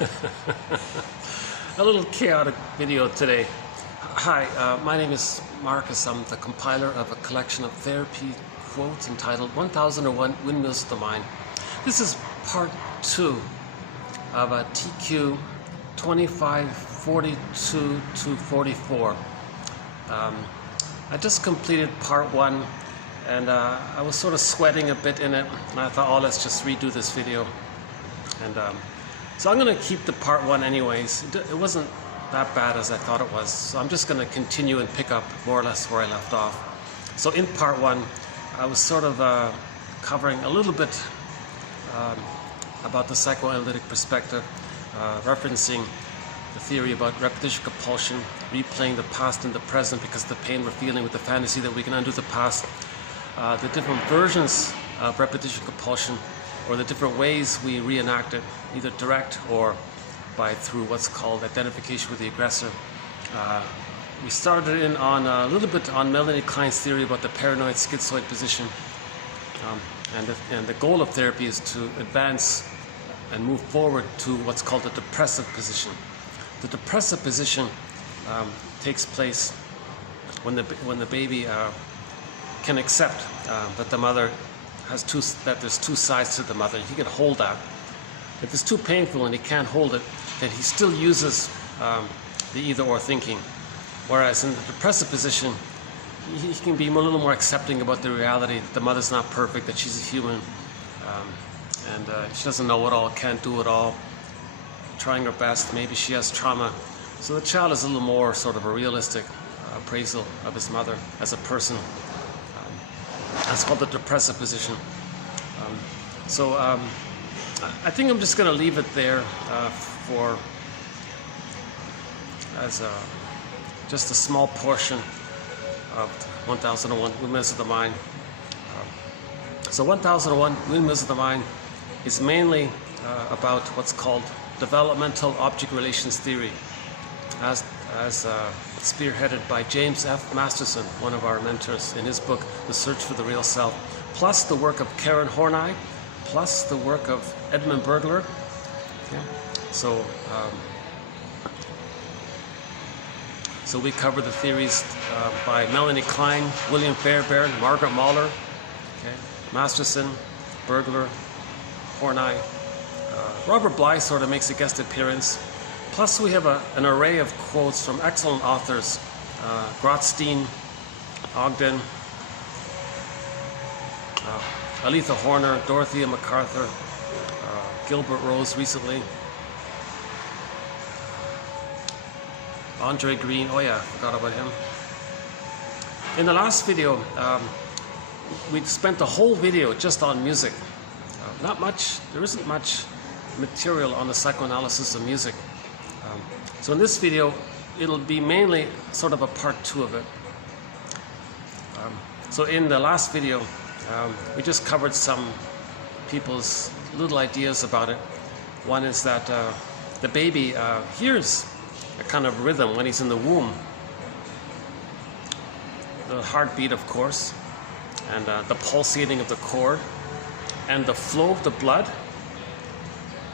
A little chaotic video today. Hi, my name is Marcus. I'm the compiler of a collection of therapy quotes entitled 1001 Windmills of the Mind. This is part 2 of a TQ 2542 to 44. I just completed part 1 and I was sort of sweating a bit in it, and I thought, oh, let's just redo this video. And so I'm going to keep the part 1 anyways. It wasn't that bad as I thought it was, so I'm just going to continue and pick up more or less where I left off. So in part 1 I was sort of covering a little bit about the psychoanalytic perspective, referencing the theory about repetition compulsion, replaying the past and the present because of the pain we're feeling with the fantasy that we can undo the past, the different versions of repetition compulsion, or the different ways we reenact it, either direct or through what's called identification with the aggressor. We started in on a little bit on Melanie Klein's theory about the paranoid schizoid position, and the goal of therapy is to advance and move forward to what's called the depressive position. The depressive position takes place when the baby can accept that the mother that there's two sides to the mother. He can hold that. If it's too painful and he can't hold it, then he still uses the either-or thinking. Whereas in the depressive position, he can be a little more accepting about the reality that the mother's not perfect, that she's a human, and she doesn't know it all, can't do it all, trying her best. Maybe she has trauma. So the child is a little more sort of a realistic appraisal of his mother as a person. That's called the depressive position. I think I'm just going to leave it there as just a small portion of 1001 Windmills of the Mind. So 1001 Windmills of the Mind is mainly about what's called developmental object relations theory, as spearheaded by James F. Masterson, one of our mentors, in his book The Search for the Real Self, plus the work of Karen Horney, plus the work of Edmund Bergler. Okay. So we cover the theories by Melanie Klein, William Fairbairn, Margaret Mahler, okay, Masterson, Bergler, Horney. Robert Bly sort of makes a guest appearance. Plus we have an array of quotes from excellent authors, Grotstein, Ogden, Aletha Horner, Dorothea MacArthur, Gilbert Rose recently, Andre Green, oh yeah, I forgot about him. In the last video, we spent the whole video just on music. Not much, there isn't much material on the psychoanalysis of music. So in this video, it'll be mainly sort of a part 2 of it. So in the last video, we just covered some people's little ideas about it. One is that the baby hears a kind of rhythm when he's in the womb. The heartbeat, of course, and the pulsating of the cord, and the flow of the blood.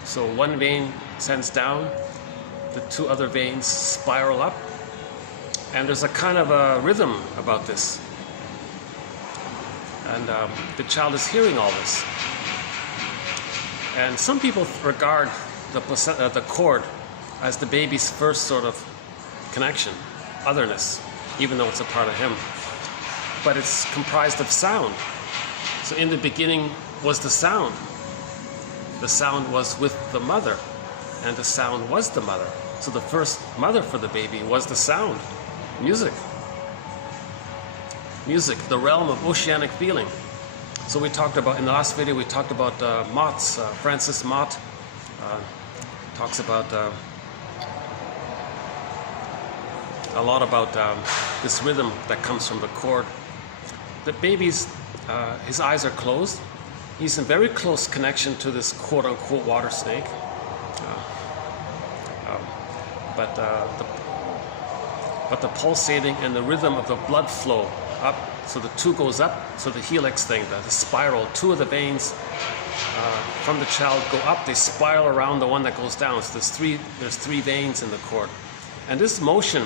So one vein sends down, the two other veins spiral up, and there's a kind of a rhythm about this. And the child is hearing all this. And some people regard the cord as the baby's first sort of connection, otherness, even though it's a part of him. But it's comprised of sound. So in the beginning was the sound. The sound was with the mother, and the sound was the mother. So the first mother for the baby was the sound, music. Music, the realm of oceanic feeling. So we talked about, in the last video, we talked about Mott's, Francis Mott talks about a lot about this rhythm that comes from the cord. The baby's, his eyes are closed. He's in very close connection to this quote-unquote water snake. But the pulsating and the rhythm of the blood flow up, so the 2 goes up, so the helix thing, the spiral, 2 of the veins from the child go up, they spiral around the one that goes down. So there's three veins in the cord. And this motion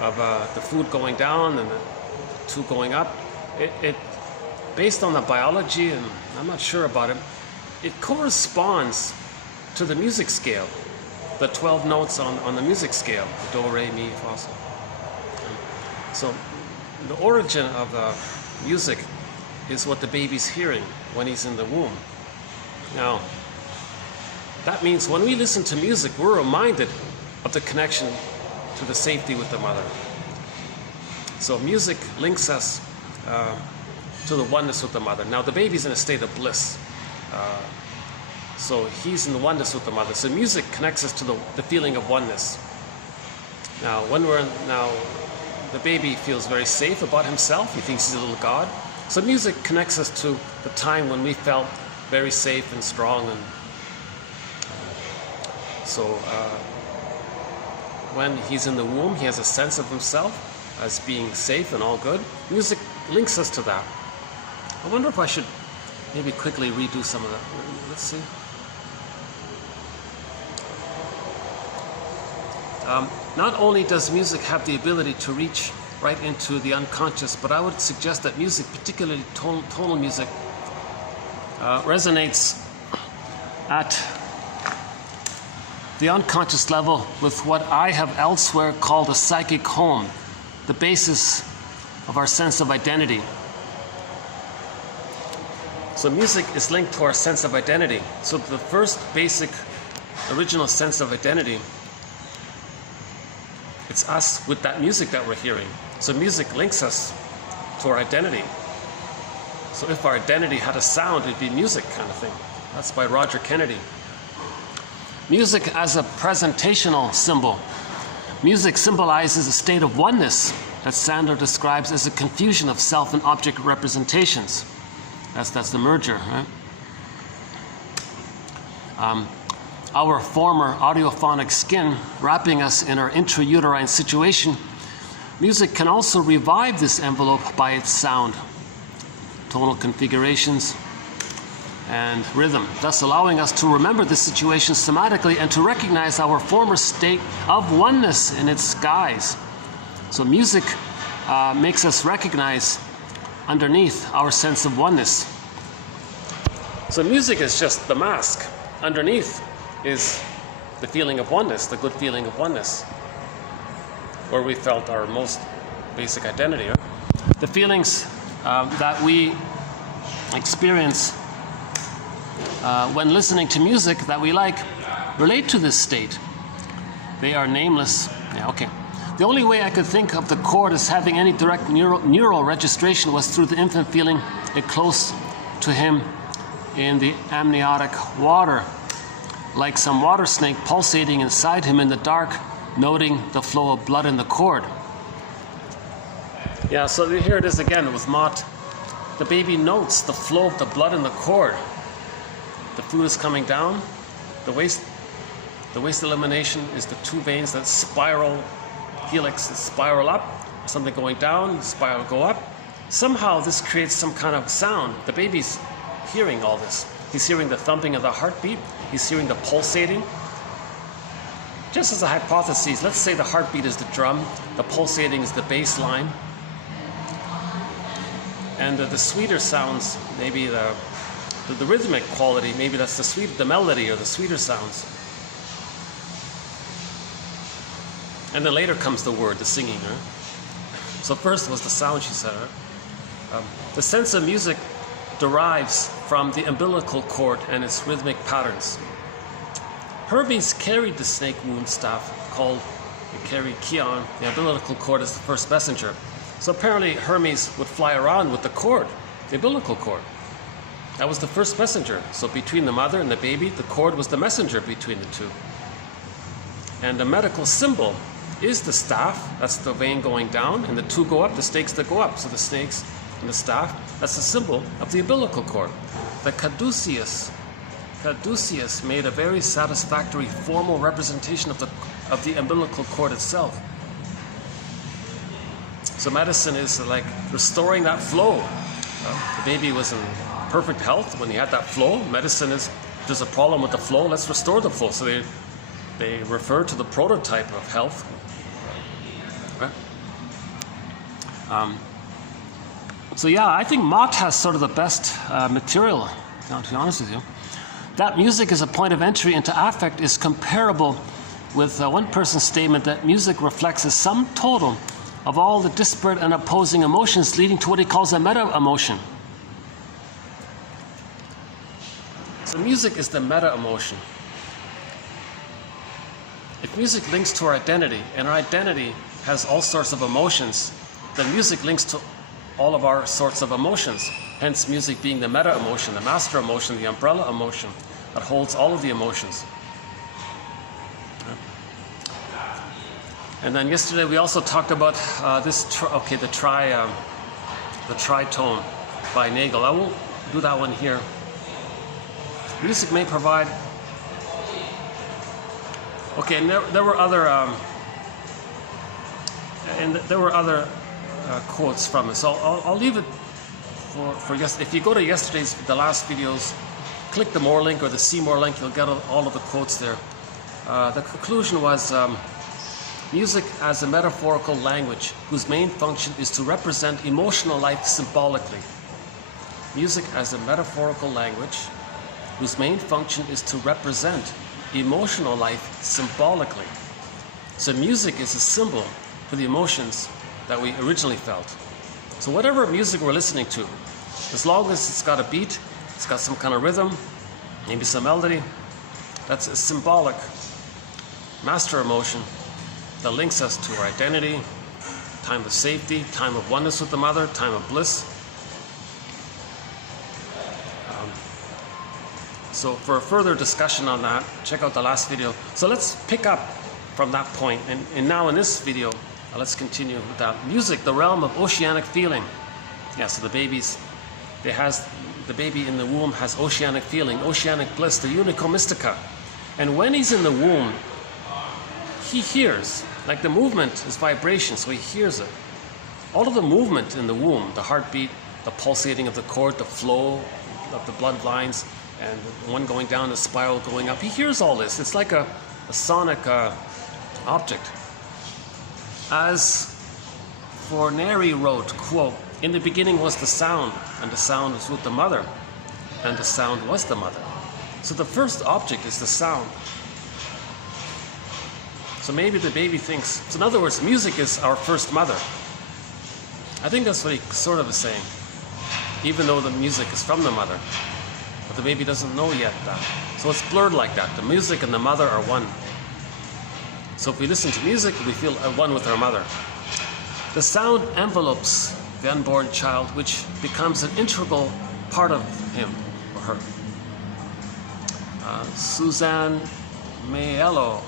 of the food going down and the two going up, it based on the biology, and I'm not sure about it, it corresponds to the music scale, the 12 notes on the music scale, do, re, mi, fa, sol. So the origin of music is what the baby's hearing when he's in the womb. Now, that means when we listen to music, we're reminded of the connection to the safety with the mother. So music links us to the oneness with the mother. Now, the baby's in a state of bliss. So he's in the oneness with the mother. So music connects us to the feeling of oneness. Now, the baby feels very safe about himself. He thinks he's a little god. So music connects us to the time when we felt very safe and strong. And so when he's in the womb, he has a sense of himself as being safe and all good. Music links us to that. I wonder if I should maybe quickly redo some of that. Let's see. Not only does music have the ability to reach right into the unconscious, but I would suggest that music, particularly tonal music, resonates at the unconscious level with what I have elsewhere called a psychic home, the basis of our sense of identity. So music is linked to our sense of identity. So the first basic original sense of identity, it's us with that music that we're hearing. So music links us to our identity. So if our identity had a sound, it'd be music kind of thing. That's by Roger Kennedy. Music as a presentational symbol. Music symbolizes a state of oneness that Sandler describes as a confusion of self and object representations. That's the merger, right? Our former audiophonic skin wrapping us in our intrauterine situation, music can also revive this envelope by its sound, tonal configurations, and rhythm, thus allowing us to remember the situation somatically and to recognize our former state of oneness in its guise. So music makes us recognize underneath our sense of oneness. So music is just the mask. Underneath is the feeling of oneness, the good feeling of oneness, where we felt our most basic identity. Right? The feelings that we experience when listening to music that we like relate to this state. They are nameless. Yeah, okay. The only way I could think of the cord as having any direct neural registration was through the infant feeling it close to him in the amniotic water, like some water snake pulsating inside him in the dark, noting the flow of blood in the cord. Yeah, so here it is again with Mott. The baby notes the flow of the blood in the cord. The food is coming down. The waste elimination is the two veins that spiral, helix that spiral up. Something going down, spiral go up. Somehow this creates some kind of sound. The baby's hearing all this. He's hearing the thumping of the heartbeat. He's hearing the pulsating. Just as a hypothesis, let's say the heartbeat is the drum, the pulsating is the bass line, and the sweeter sounds, maybe the rhythmic quality, maybe that's the melody or the sweeter sounds. And then later comes the word, the singing. Right? So first was the sound, she said. Right? The sense of music derives from the umbilical cord and its rhythmic patterns. Hermes carried the snake wound staff called, he carried Kion, the umbilical cord, as the first messenger. So apparently Hermes would fly around with the cord, the umbilical cord. That was the first messenger. So between the mother and the baby, the cord was the messenger between the two. And the medical symbol is the staff, that's the vein going down, and the two go up, the snakes that go up. So the snakes and the staff, that's the symbol of the umbilical cord. The caduceus made a very satisfactory formal representation of the umbilical cord itself. So medicine is like restoring that flow. The baby was in perfect health when you had that flow. Medicine is, there's a problem with the flow, let's restore the flow. So they refer to the prototype of health. Okay. So yeah, I think Mott has sort of the best material, to be honest with you. That music is a point of entry into affect is comparable with one person's statement that music reflects a sum total of all the disparate and opposing emotions leading to what he calls a meta-emotion. So music is the meta-emotion. If music links to our identity, and our identity has all sorts of emotions, then music links to all of our sorts of emotions. Hence music being the meta-emotion, the master emotion, the umbrella emotion that holds all of the emotions. And then yesterday we also talked about the tritone by Nagel. I won't do that one here. Music may provide. Okay, and there were other quotes from it. So I'll leave it for yes. If you go to the last videos, click the more link or the see more link, you'll get all of the quotes there. The conclusion was. Music as a metaphorical language whose main function is to represent emotional life symbolically. Music as a metaphorical language whose main function is to represent emotional life symbolically. So music is a symbol for the emotions that we originally felt. So whatever music we're listening to, as long as it's got a beat, it's got some kind of rhythm, maybe some melody, that's a symbolic master emotion that links us to our identity, time of safety, time of oneness with the mother, time of bliss. So for a further discussion on that, check out the last video. So let's pick up from that point, and now in this video, let's continue with that. Music, the realm of oceanic feeling. Yeah, so the baby in the womb has oceanic feeling, oceanic bliss, the unico mystica. And when he's in the womb, he hears. Like the movement is vibration, so he hears it. All of the movement in the womb, the heartbeat, the pulsating of the cord, the flow of the blood lines, and one going down, the spiral going up, he hears all this. It's like a sonic object. As Fornari wrote, quote, "In the beginning was the sound, and the sound was with the mother, and the sound was the mother." So the first object is the sound. So maybe the baby thinks, so in other words, music is our first mother. I think that's what he sort of is saying, even though the music is from the mother. But the baby doesn't know yet that. So it's blurred like that. The music and the mother are one. So if we listen to music, we feel one with our mother. The sound envelopes the unborn child, which becomes an integral part of him or her. Suzanne Maiello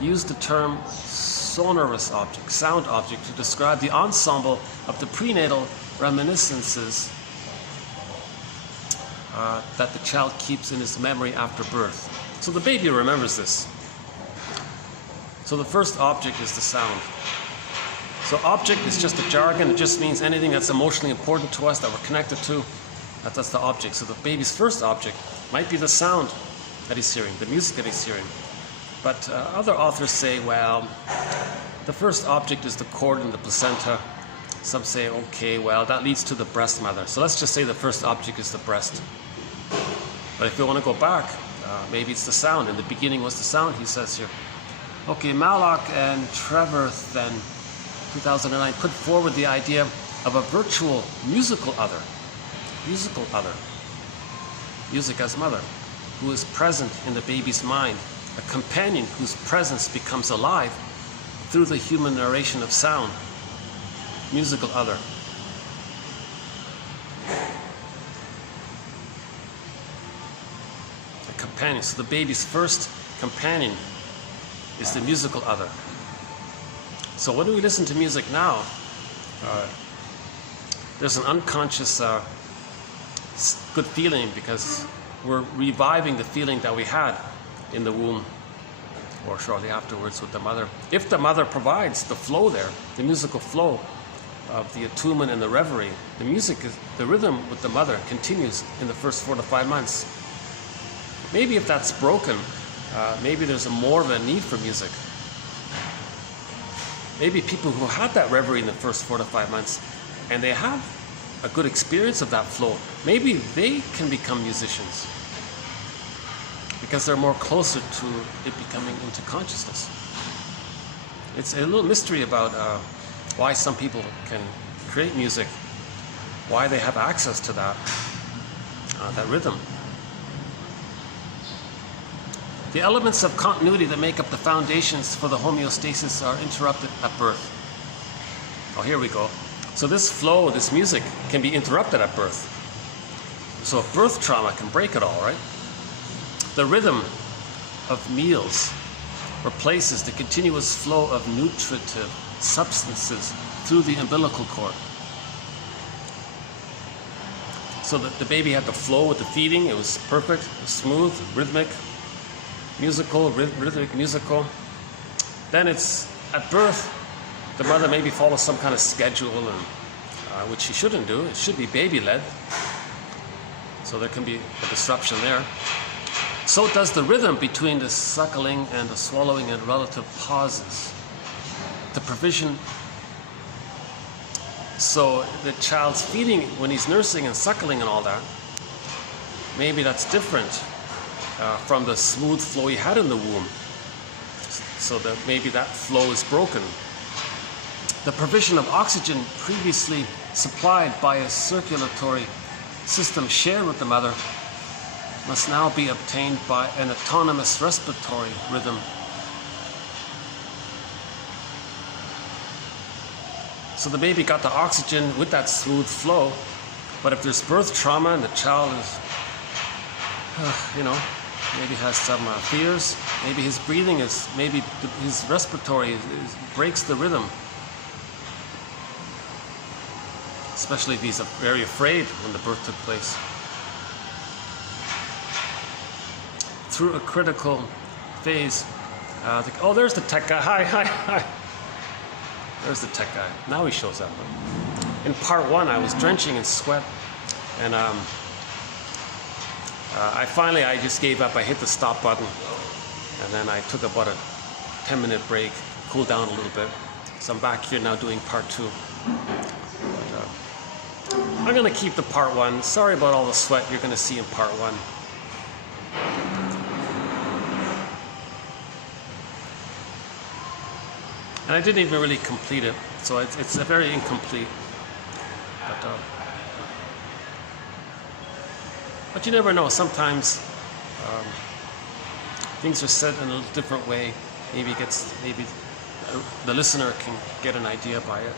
used the term sonorous object, sound object, to describe the ensemble of the prenatal reminiscences that the child keeps in his memory after birth. So the baby remembers this. So the first object is the sound. So object is just a jargon. It just means anything that's emotionally important to us, that we're connected to. That's the object. So the baby's first object might be the sound that he's hearing, the music that he's hearing. But other authors say, well, the first object is the cord and the placenta. Some say, okay, well, that leads to the breast mother. So let's just say the first object is the breast. But if we want to go back, maybe it's the sound. In the beginning was the sound, he says here. Okay, Malloch and Trevarthen, 2009, put forward the idea of a virtual musical other. Musical other. Music as mother, who is present in the baby's mind. A companion whose presence becomes alive through the human narration of sound. Musical other. A companion. So the baby's first companion is the musical other. So when we listen to music now, there's an unconscious good feeling because we're reviving the feeling that we had in the womb or shortly afterwards with the mother. If the mother provides the flow there, the musical flow, of the attunement and the reverie, the music, the rhythm with the mother continues in the first 4 to 5 months. Maybe if that's broken, maybe there's more of a need for music. Maybe people who had that reverie in the first 4 to 5 months and they have a good experience of that flow, maybe they can become musicians because they're more closer to it becoming into consciousness. It's a little mystery about why some people can create music, why they have access to that rhythm. The elements of continuity that make up the foundations for the homeostasis are interrupted at birth. Oh, here we go. So this flow, this music, can be interrupted at birth. So a birth trauma can break it all, right? The rhythm of meals replaces the continuous flow of nutritive substances through the umbilical cord. So that the baby had the flow with the feeding. It was perfect, it was smooth, rhythmic, musical, rhythmic, musical. Then it's at birth, the mother maybe follows some kind of schedule, and which she shouldn't do. It should be baby-led. So there can be a disruption there. So does the rhythm between the suckling and the swallowing and relative pauses. The provision. So the child's feeding, when he's nursing and suckling and all that, maybe that's different from the smooth flow he had in the womb. So that maybe that flow is broken. The provision of oxygen previously supplied by a circulatory system shared with the mother must now be obtained by an autonomous respiratory rhythm. So the baby got the oxygen with that smooth flow, but if there's birth trauma and the child is, maybe has some fears, maybe his breathing is, maybe his respiratory breaks the rhythm. Especially if he's very afraid when the birth took place. Through a critical phase, there's the tech guy. Hi. There's the tech guy. Now he shows up. In part 1, I was drenching in sweat, and I just gave up. I hit the stop button, and then I took about a 10-minute break, cooled down a little bit. So I'm back here now doing part 2. I'm going to keep the part 1. Sorry about all the sweat you're going to see in part 1. And I didn't even really complete it, so it's a very incomplete. But you never know. Sometimes things are said in a different way. Maybe the listener can get an idea by it.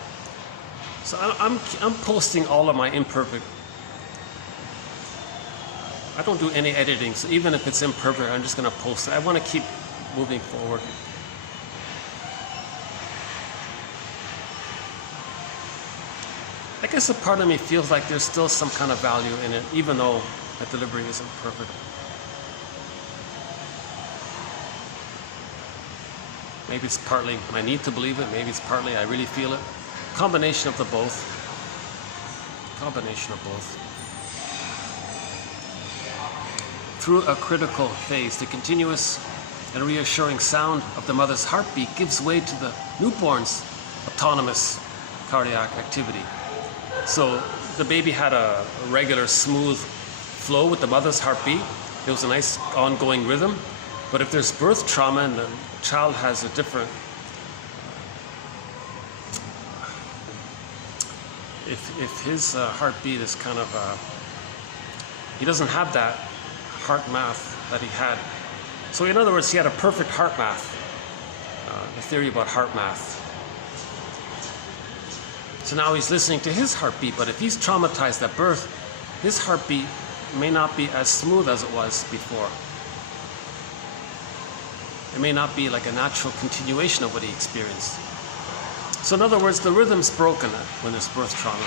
So I'm posting all of my imperfect. I don't do any editing, so even if it's imperfect, I'm just going to post it. I want to keep moving forward. I guess a part of me feels like there's still some kind of value in it, even though the delivery isn't perfect. Maybe it's partly my need to believe it, maybe it's partly I really feel it. Combination of the both. Combination of both. Through a critical phase, the continuous and reassuring sound of the mother's heartbeat gives way to the newborn's autonomous cardiac activity. So the baby had a regular smooth flow with the mother's heartbeat. There was a nice ongoing rhythm. But if there's birth trauma and the child has a different, if his heartbeat is kind of, he doesn't have that heart math that he had. So in other words, he had a perfect heart math, the theory about heart math. So now he's listening to his heartbeat, but if he's traumatized at birth, his heartbeat may not be as smooth as it was before. It may not be like a natural continuation of what he experienced. So in other words, the rhythm's broken when there's birth trauma.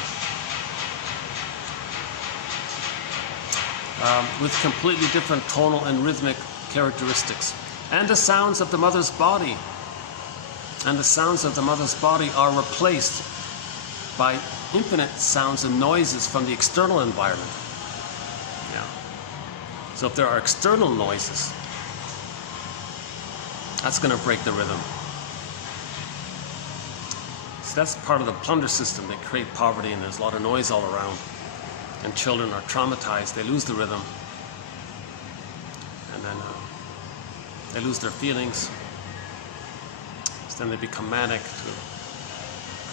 With completely different tonal and rhythmic characteristics. And the sounds of the mother's body. And the sounds of the mother's body are replaced by infinite sounds and noises from the external environment. Yeah. So if there are external noises, that's going to break the rhythm. So that's part of the plunder system. They create poverty and there's a lot of noise all around. And children are traumatized. They lose the rhythm. And then they lose their feelings. So then they become manic to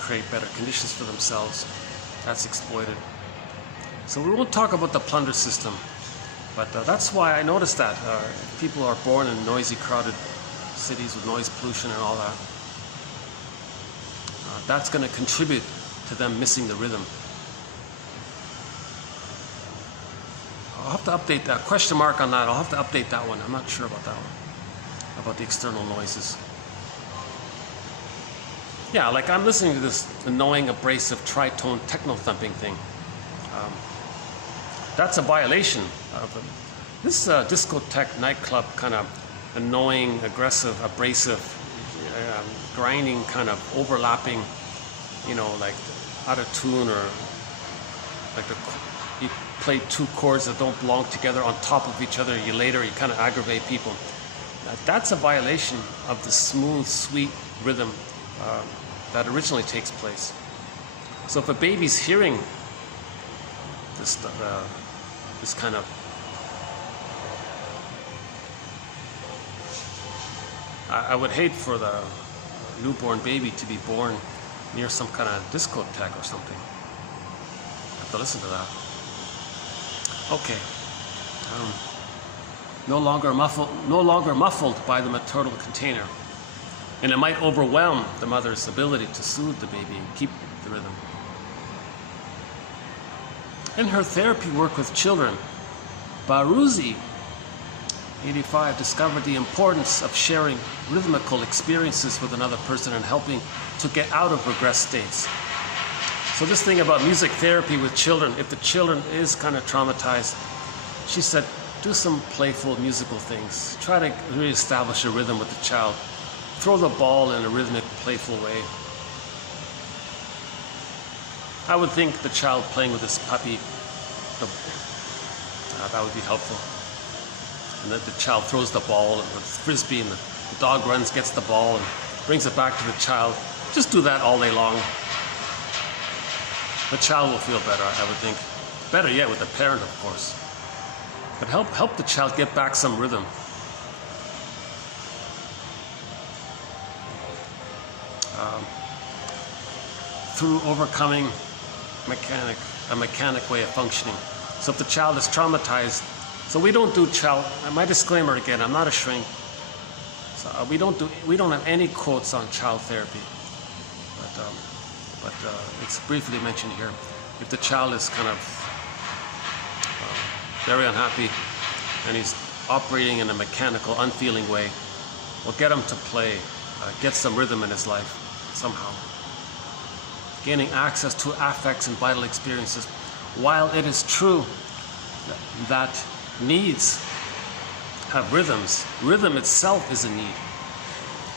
create better conditions for themselves. That's exploited. So we won't talk about the plunder system. But that's why I noticed that people are born in noisy, crowded cities with noise pollution and all that. That's going to contribute to them missing the rhythm. I'll have to update that. Question mark on that. I'll have to update that one. I'm not sure about that one. About the external noises. Yeah, like I'm listening to this annoying, abrasive, tritone techno thumping thing. That's a violation of this discotheque nightclub kind of annoying, aggressive, abrasive, grinding, kind of overlapping, you know, like out of tune, or like you play two chords that don't belong together on top of each other. You kind of aggravate people. That's a violation of the smooth, sweet rhythm that originally takes place. So if a baby's hearing this kind of, I would hate for the newborn baby to be born near some kind of discotheque or something. I have to listen to that. Okay. No longer muffled by the maternal container. And it might overwhelm the mother's ability to soothe the baby and keep the rhythm. In her therapy work with children, Baruzzi, 85, discovered the importance of sharing rhythmical experiences with another person and helping to get out of regressed states. So this thing about music therapy with children, if the children is kind of traumatized, she said, do some playful musical things. Try to reestablish a rhythm with the child. Throw the ball in a rhythmic, playful way. I would think the child playing with this puppy, that would be helpful. And that the child throws the ball with the frisbee, and the dog runs, gets the ball, and brings it back to the child. Just do that all day long. The child will feel better, I would think. Better yet with the parent, of course. But help the child get back some rhythm. Through overcoming a mechanic way of functioning. So if the child is traumatized, so we don't do my disclaimer again, I'm not a shrink. So we don't have any quotes on child therapy. But it's briefly mentioned here. If the child is kind of very unhappy and he's operating in a mechanical, unfeeling way, we'll get him to play, get some rhythm in his life somehow. Gaining access to affects and vital experiences. While it is true that needs have rhythms, rhythm itself is a need,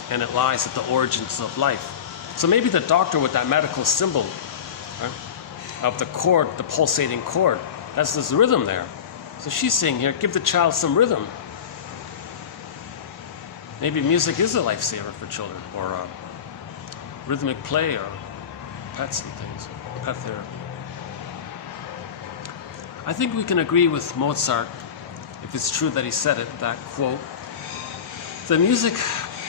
and it lies at the origins of life. So maybe the doctor with that medical symbol, right, of the cord, the pulsating cord, that's this rhythm there. So she's saying here, give the child some rhythm. Maybe music is a lifesaver for children, or rhythmic play, or pets and things, pet therapy. I think we can agree with Mozart, if it's true that he said it, that, quote, the music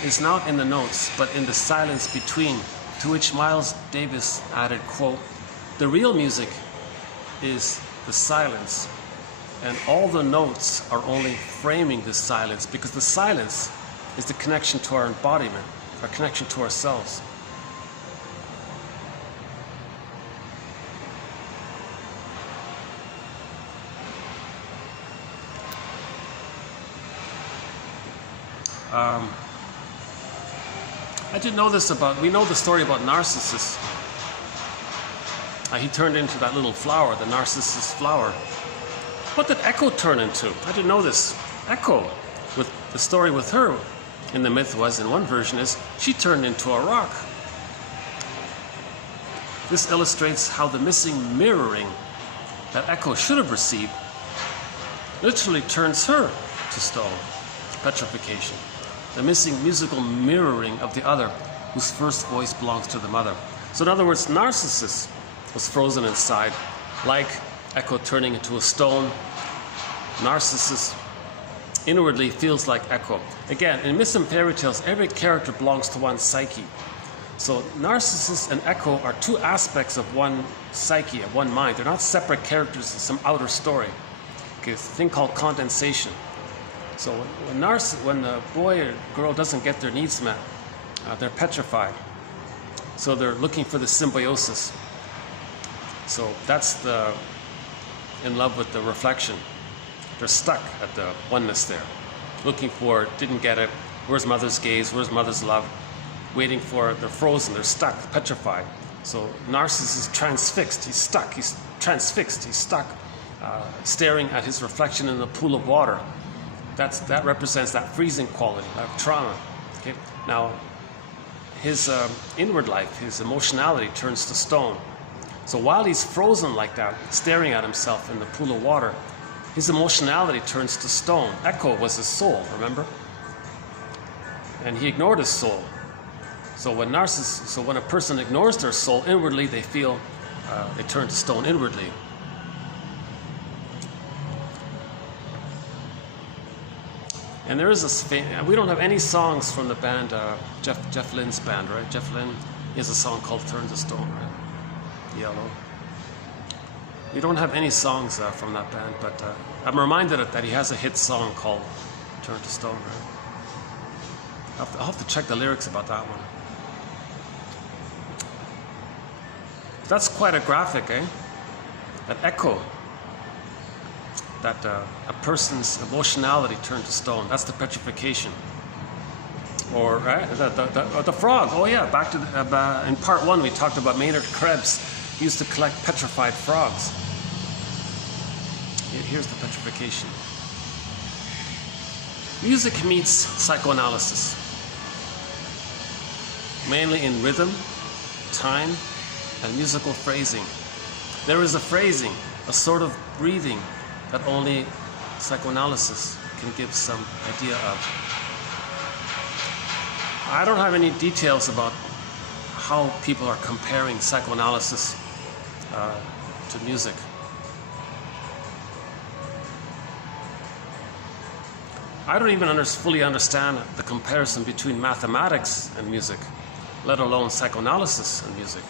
is not in the notes, but in the silence between, to which Miles Davis added, quote, the real music is the silence, and all the notes are only framing this silence, because the silence is the connection to our embodiment, our connection to ourselves. I didn't know this we know the story about Narcissus. He turned into that little flower, the Narcissus flower. What did Echo turn into? I didn't know this. Echo, with the story with her in the myth was, in one version, is she turned into a rock. This illustrates how the missing mirroring that echo should have received literally turns her to stone, petrification. The missing musical mirroring of the other, whose first voice belongs to the mother. So in other words, Narcissus was frozen inside, like echo turning into a stone. Narcissus inwardly feels like echo. Again, in myths and fairy tales, every character belongs to one psyche. So Narcissus and echo are two aspects of one psyche, of one mind. They're not separate characters in some outer story. Okay, it's a thing called condensation. So when the boy or girl doesn't get their needs met, they're petrified. So they're looking for the symbiosis. So that's in love with the reflection. They're stuck at the oneness there, looking for it, didn't get it. Where's mother's gaze? Where's mother's love? Waiting for it. They're frozen. They're stuck, petrified. So Narcissus is transfixed. He's stuck. He's transfixed. He's stuck, staring at his reflection in the pool of water. That represents that freezing quality, that trauma. Okay. Now, his inward life, his emotionality turns to stone. So while he's frozen like that, staring at himself in the pool of water, his emotionality turns to stone. Echo was his soul, remember? And he ignored his soul. So when a person ignores their soul inwardly, they feel they turn to stone inwardly. And there is this we don't have any songs from the band, Jeff Lynne's band, right? Jeff Lynne, he has a song called Turn to Stone, right? Yellow. We don't have any songs from that band, but I'm reminded that he has a hit song called Turn to Stone, right? I'll have to check the lyrics about that one. That's quite a graphic, eh? That echo. That a person's emotionality turned to stone. That's the petrification. Or right? The frog. Oh yeah, back to in part 1 we talked about Maynard Krebs. He used to collect petrified frogs. Here's the petrification. Music meets psychoanalysis, mainly in rhythm, time, and musical phrasing. There is a phrasing, a sort of breathing, that only psychoanalysis can give some idea of. I don't have any details about how people are comparing psychoanalysis to music. I don't even fully understand the comparison between mathematics and music, let alone psychoanalysis and music.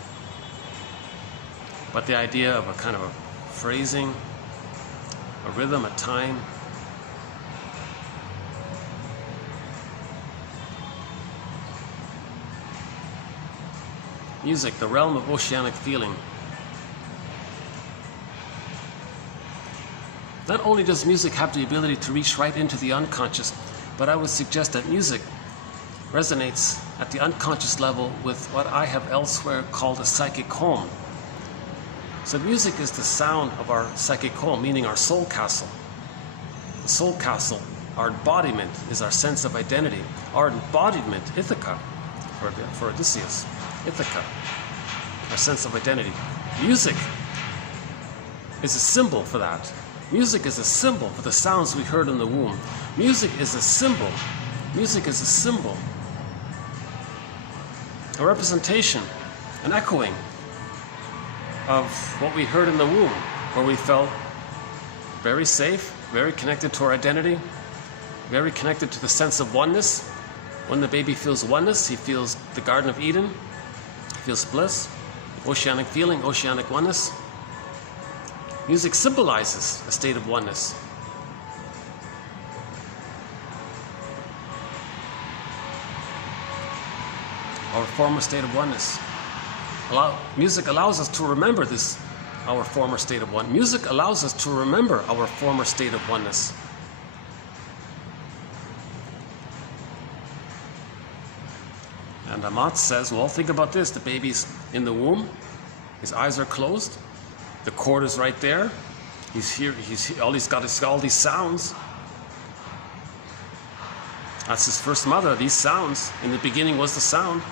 But the idea of a kind of a phrasing, a rhythm, a time. Music, the realm of oceanic feeling. Not only does music have the ability to reach right into the unconscious, but I would suggest that music resonates at the unconscious level with what I have elsewhere called a psychic home. So music is the sound of our psychic home, meaning our soul castle. The soul castle, our embodiment, is our sense of identity. Our embodiment, Ithaca, for Odysseus, Ithaca, our sense of identity. Music is a symbol for that. Music is a symbol for the sounds we heard in the womb. Music is a symbol. Music is a symbol. A representation, an echoing of what we heard in the womb, where we felt very safe, very connected to our identity, very connected to the sense of oneness. When the baby feels oneness, he feels the Garden of Eden, he feels bliss, oceanic feeling, oceanic oneness. Music symbolizes a state of oneness. Our former state of oneness. Music allows us to remember this, our former state of oneness. Music allows us to remember our former state of oneness. And Amat says, well, think about this. The baby's in the womb. His eyes are closed. The cord is right there. He's got all these sounds. That's his first mother, these sounds. In the beginning was the sound.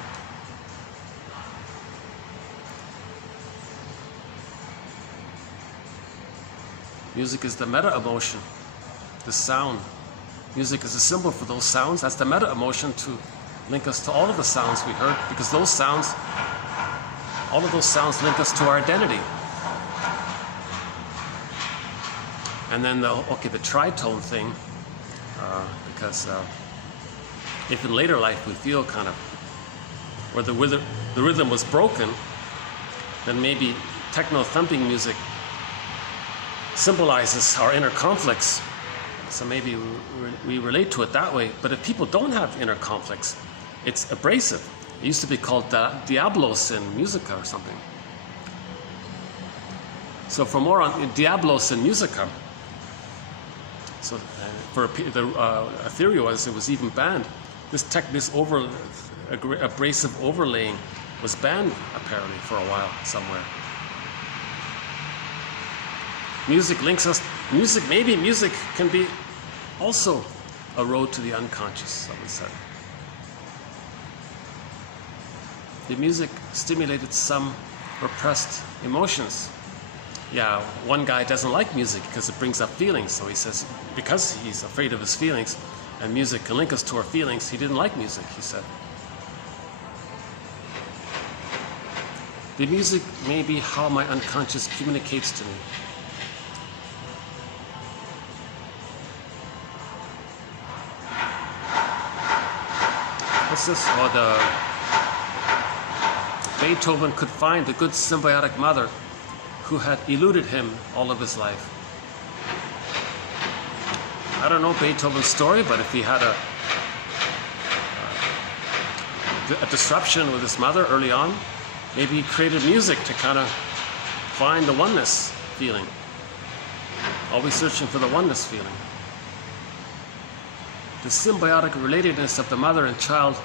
Music is the meta-emotion, the sound. Music is a symbol for those sounds. That's the meta-emotion to link us to all of the sounds we heard, because those sounds, all of those sounds link us to our identity. And then the tritone thing, because if in later life we feel kind of where the rhythm was broken, then maybe techno-thumping music symbolizes our inner conflicts. So maybe we relate to it that way. But if people don't have inner conflicts, it's abrasive. It used to be called Diablos in Musica or something. So for more on Diablos in Musica, so for the theory was it was even banned. This abrasive overlaying was banned apparently for a while somewhere. Music links us. Maybe music can be also a road to the unconscious, someone said. The music stimulated some repressed emotions. Yeah, one guy doesn't like music because it brings up feelings. So he says, because he's afraid of his feelings, and music can link us to our feelings, he didn't like music, he said. The music may be how my unconscious communicates to me. What's this? Beethoven could find the good symbiotic mother who had eluded him all of his life. I don't know Beethoven's story, but if he had a disruption with his mother early on, maybe he created music to kind of find the oneness feeling. Always searching for the oneness feeling. The symbiotic relatedness of the mother and child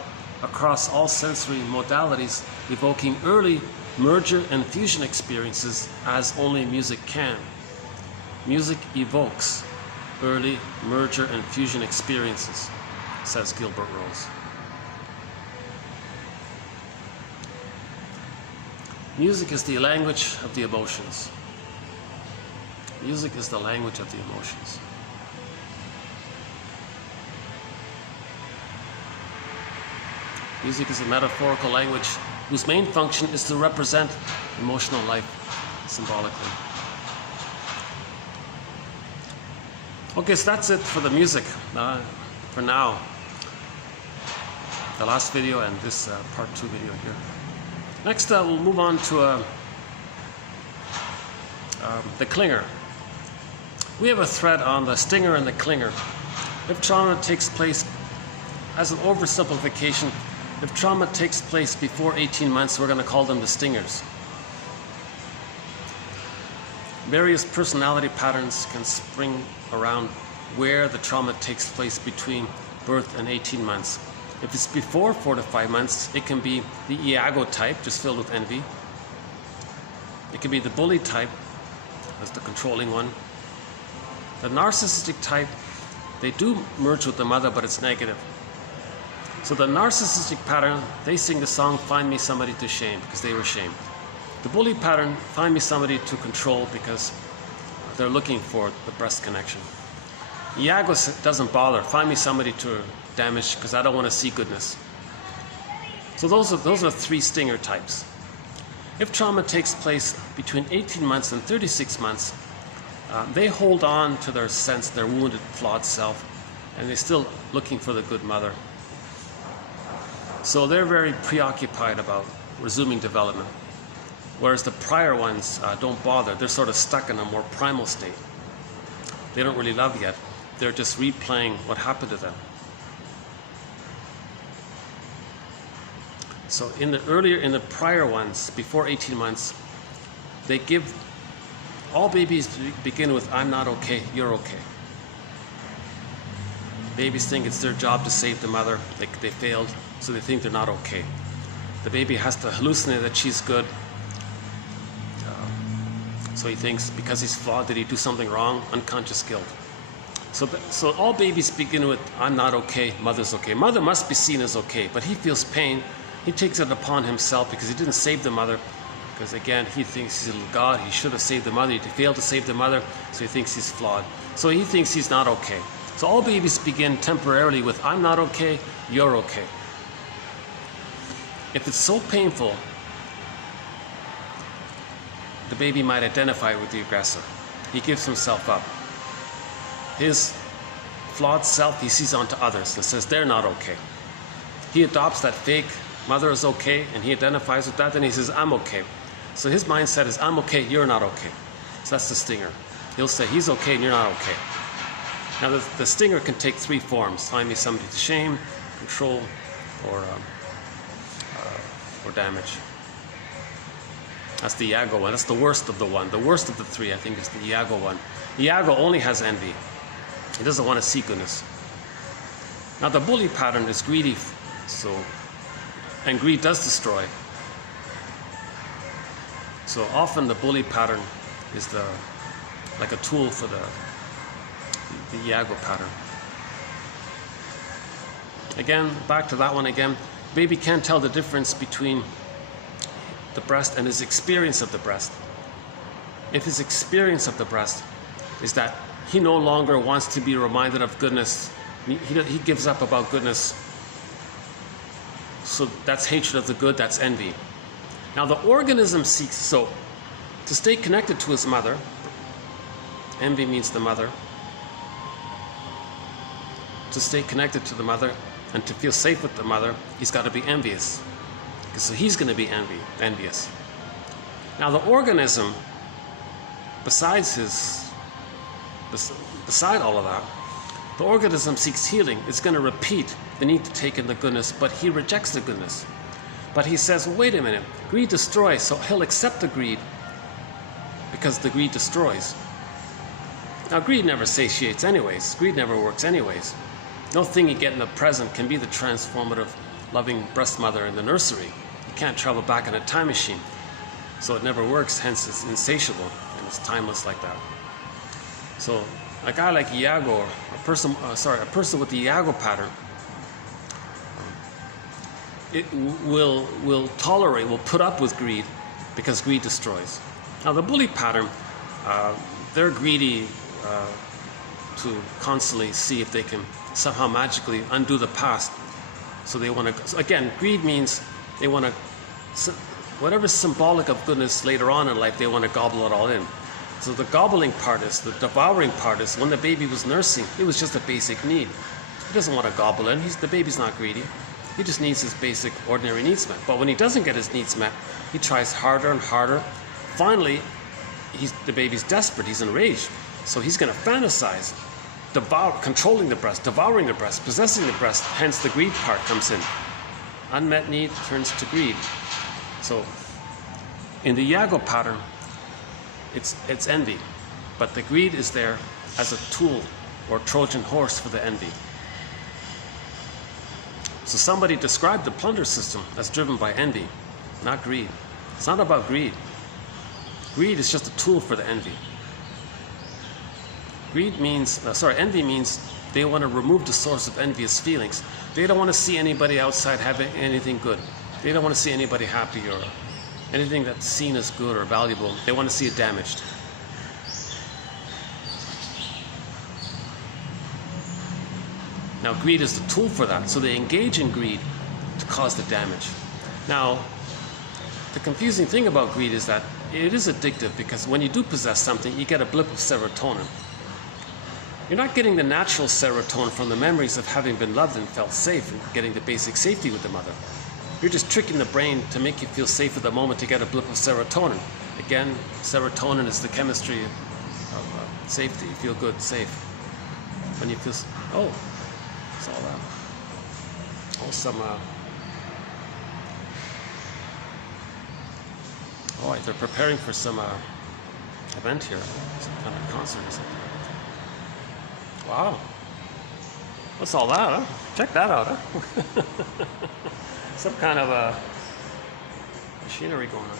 across all sensory modalities, evoking early merger and fusion experiences as only music can. Music evokes early merger and fusion experiences, says Gilbert Rose. Music is the language of the emotions. Music is the language of the emotions. Music is a metaphorical language whose main function is to represent emotional life symbolically. Okay, so that's it for the music for now. The last video and this part 2 video here. Next, we'll move on to the clinger. We have a thread on the stinger and the clinger. If trauma takes place, as an oversimplification, if trauma takes place before 18 months, we're going to call them the stingers. Various personality patterns can spring around where the trauma takes place between birth and 18 months. If it's before 4 to 5 months, it can be the Iago type, just filled with envy. It can be the bully type, that's the controlling one. The narcissistic type, they do merge with the mother, but it's negative. So the narcissistic pattern, they sing the song, find me somebody to shame, because they were shamed. The bully pattern, find me somebody to control, because they're looking for the breast connection. Iago doesn't bother, find me somebody to damage, because I don't want to see goodness. So those are 3 stinger types. If trauma takes place between 18 months and 36 months, they hold on to their sense, their wounded, flawed self, and they're still looking for the good mother. So they're very preoccupied about resuming development. Whereas the prior ones don't bother. They're sort of stuck in a more primal state. They don't really love yet. They're just replaying what happened to them. So in the prior ones, before 18 months, they give, all babies begin with, I'm not okay, you're okay. Babies think it's their job to save the mother. They failed, so they think they're not okay. The baby has to hallucinate that she's good. So he thinks because he's flawed, did he do something wrong? Unconscious guilt. So all babies begin with, I'm not okay, mother's okay. Mother must be seen as okay, but he feels pain. He takes it upon himself because he didn't save the mother. Because again, he thinks he's a little God. He should have saved the mother. He failed to save the mother, so he thinks he's flawed. So he thinks he's not okay. So all babies begin temporarily with, I'm not okay, you're okay. If it's so painful, the baby might identify with the aggressor. He gives himself up. His flawed self he sees onto others and says they're not okay. He adopts that fake mother is okay and he identifies with that and he says I'm okay. So his mindset is I'm okay, you're not okay. So that's the stinger. He'll say he's okay and you're not okay. Now the stinger can take three forms: tying somebody to shame, control, or damage. That's the Iago one. That's the worst of the one. The worst of the three, I think, is the Iago one. Iago only has envy. He doesn't want to see goodness. Now the bully pattern is greedy, and greed does destroy. So often the bully pattern is like a tool for the Iago pattern. Again, back to that one again. Baby can't tell the difference between the breast and his experience of the breast. If his experience of the breast is that he no longer wants to be reminded of goodness, he gives up about goodness, so that's hatred of the good, that's envy. Now the organism seeks, so to stay connected to his mother, envy means the mother, to stay connected to the mother and to feel safe with the mother, he's got to be envious. So he's going to be envious. Now the organism, beside all of that, the organism seeks healing. It's going to repeat the need to take in the goodness, but he rejects the goodness. But he says, well, wait a minute, greed destroys, so he'll accept the greed because the greed destroys. Now greed never satiates anyways. Greed never works anyways. No thing you get in the present can be the transformative, loving breast mother in the nursery. You can't travel back in a time machine. So it never works, hence it's insatiable and it's timeless like that. So a guy like Iago, or a person with the Iago pattern, it will tolerate, will put up with greed because greed destroys. Now the bully pattern, they're greedy to constantly see if they can somehow magically undo the past. So they want to, again, greed means they want to, whatever's symbolic of goodness later on in life, they want to gobble it all in. So the gobbling part is, the devouring part is, when the baby was nursing, it was just a basic need. He doesn't want to gobble in, the baby's not greedy. He just needs his basic ordinary needs met. But when he doesn't get his needs met, he tries harder and harder. Finally, the baby's desperate, he's enraged. So he's going to fantasize, controlling the breast, devouring the breast, possessing the breast, hence the greed part comes in. Unmet need turns to greed. So in the Iago pattern, it's envy, but the greed is there as a tool or Trojan horse for the envy. So somebody described the plunder system as driven by envy, not greed. It's not about greed. Greed is just a tool for the envy. Envy means they want to remove the source of envious feelings. They don't want to see anybody outside having anything good. They don't want to see anybody happy or anything that's seen as good or valuable. They want to see it damaged. Now greed is the tool for that, so they engage in greed to cause the damage. Now, the confusing thing about greed is that it is addictive, because when you do possess something, you get a blip of serotonin. You're not getting the natural serotonin from the memories of having been loved and felt safe and getting the basic safety with the mother. You're just tricking the brain to make you feel safe at the moment to get a blip of serotonin. Again, serotonin is the chemistry of safety. You feel good, safe. When you feel, oh, it's all that. Oh, they're preparing for some event here, some kind of concert or something. Wow. What's all that, huh? Check that out, huh? Some kind of machinery going on.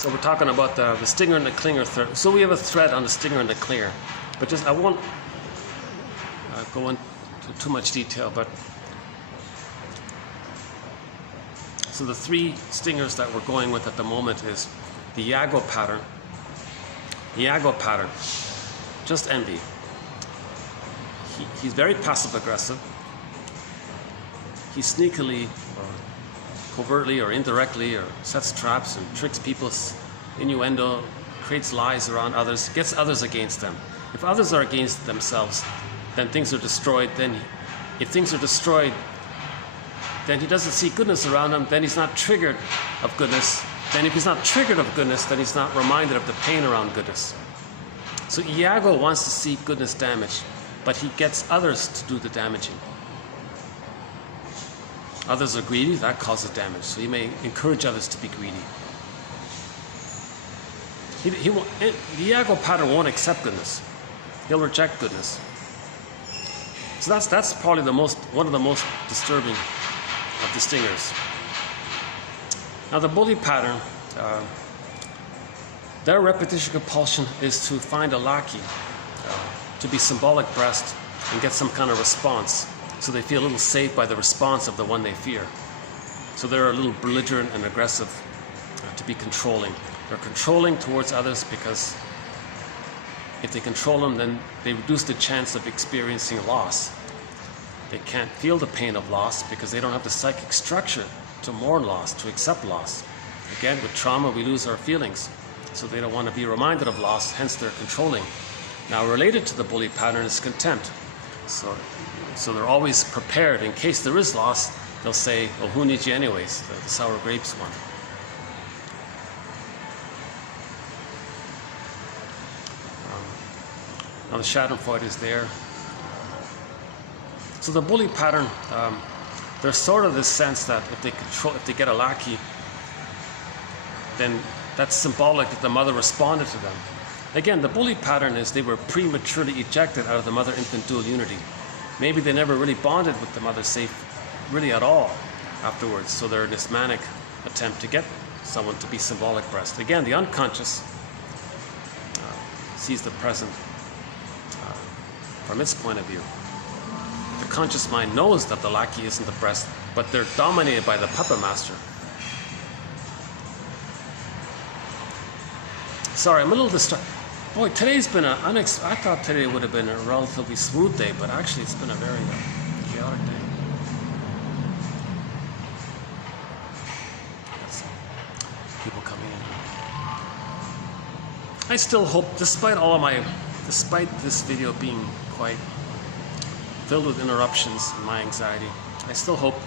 So we're talking about the stinger and the clinger thread. So we have a thread on the stinger and the clinger, but just I won't go into too much detail. But so the three stingers that we're going with at the moment is the Iago pattern. Iago pattern, just envy. He's very passive aggressive. He sneakily or covertly or indirectly or sets traps and tricks people's innuendo, creates lies around others, gets others against them. If others are against themselves, then things are destroyed. Then if things are destroyed, then he doesn't see goodness around him, then he's not triggered of goodness. Then if he's not triggered of goodness, then he's not reminded of the pain around goodness. So Iago wants to see goodness damaged, but he gets others to do the damaging. Others are greedy, that causes damage. So he may encourage others to be greedy. The Iago pattern won't accept goodness. He'll reject goodness. So that's probably one of the most disturbing of the stingers. Now the bully pattern, their repetition compulsion is to find a lackey, to be symbolic breast and get some kind of response. So they feel a little safe by the response of the one they fear. So they're a little belligerent and aggressive, to be controlling. They're controlling towards others because if they control them, then they reduce the chance of experiencing loss. They can't feel the pain of loss because they don't have the psychic structure to mourn loss, to accept loss. Again, with trauma, we lose our feelings. So they don't want to be reminded of loss, hence they're controlling. Now, related to the bully pattern is contempt. So they're always prepared. In case there is loss, they'll say, "Oh, who needs you anyways?" The sour grapes one. Now the Schadenfreude is there. So the bully pattern, there's sort of this sense that if they get a lackey, then that's symbolic that the mother responded to them. Again, the bully pattern is they were prematurely ejected out of the mother-infant dual unity. Maybe they never really bonded with the mother safe really at all afterwards. So they're in this manic attempt to get someone to be symbolic breast. Again, the unconscious sees the present from its point of view. The conscious mind knows that the lackey isn't the breast, but they're dominated by the puppet master. Sorry, I'm a little distracted. Boy, today's been I thought today would have been a relatively smooth day, but actually it's been a very chaotic day. That's people coming in. I still hope, despite this video being quite filled with interruptions and my anxiety, I still hope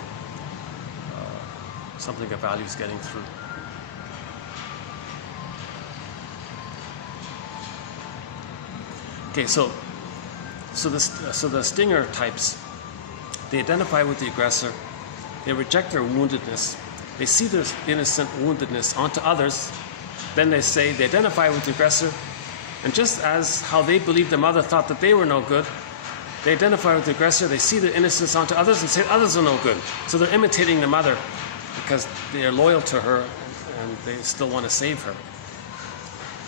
something of value is getting through. Okay, so the stinger types, they identify with the aggressor, they reject their woundedness, they see their innocent woundedness onto others, then they identify with the aggressor, and just as how they believe the mother thought that they were no good, they identify with the aggressor, they see their innocence onto others and say others are no good. So they're imitating the mother because they are loyal to her and they still want to save her.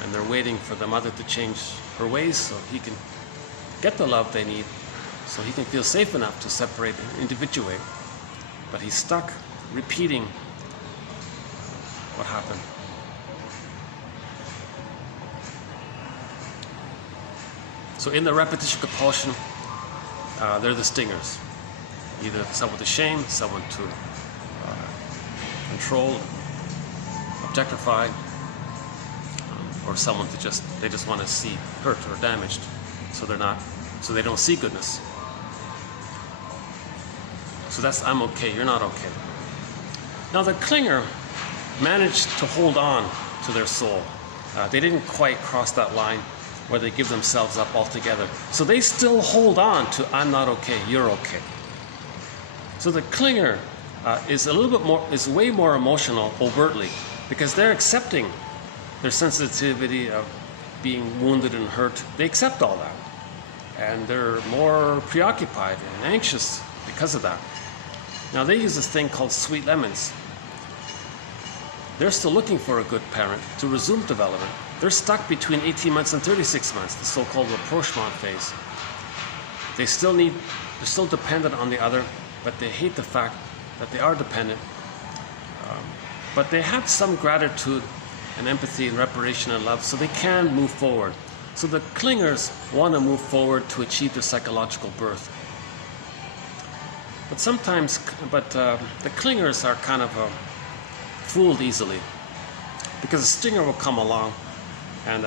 And they're waiting for the mother to change her ways so he can get the love they need, so he can feel safe enough to separate and individuate. But he's stuck repeating what happened. So in the repetition compulsion, they're the stingers. Either someone to shame, someone to control, objectify, or someone to they just want to see hurt or damaged, so they don't see goodness. So that's I'm okay, you're not okay. Now the clinger managed to hold on to their soul. They didn't quite cross that line where they give themselves up altogether. So they still hold on to I'm not okay, you're okay. So the clinger is way more emotional overtly because they're accepting their sensitivity of being wounded and hurt. They accept all that. And they're more preoccupied and anxious because of that. Now they use this thing called sweet lemons. they're still looking for a good parent to resume development. They're stuck between 18 months and 36 months, the so-called rapprochement phase. They're still dependent on the other, but they hate the fact that they are dependent. But they have some gratitude and empathy and reparation and love, so they can move forward. So the clingers want to move forward to achieve their psychological birth. But sometimes, the clingers are kind of fooled easily, because a stinger will come along and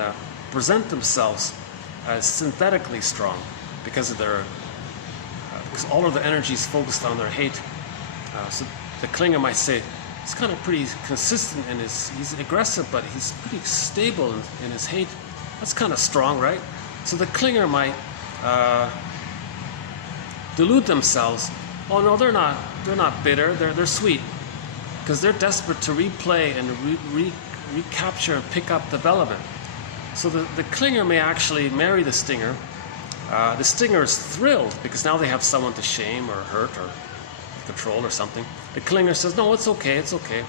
present themselves as synthetically strong because of their because all of the energy is focused on their hate. So the clinger might say, he's kind of pretty consistent in he's aggressive, but he's pretty stable in his hate. That's kind of strong, right? So the clinger might delude themselves. Oh no, they're not bitter. They're sweet, because they're desperate to replay and recapture and pick up development. So the clinger may actually marry the stinger. The stinger is thrilled because now they have someone to shame or hurt or control or something. The clinger says, no, it's okay, it's okay.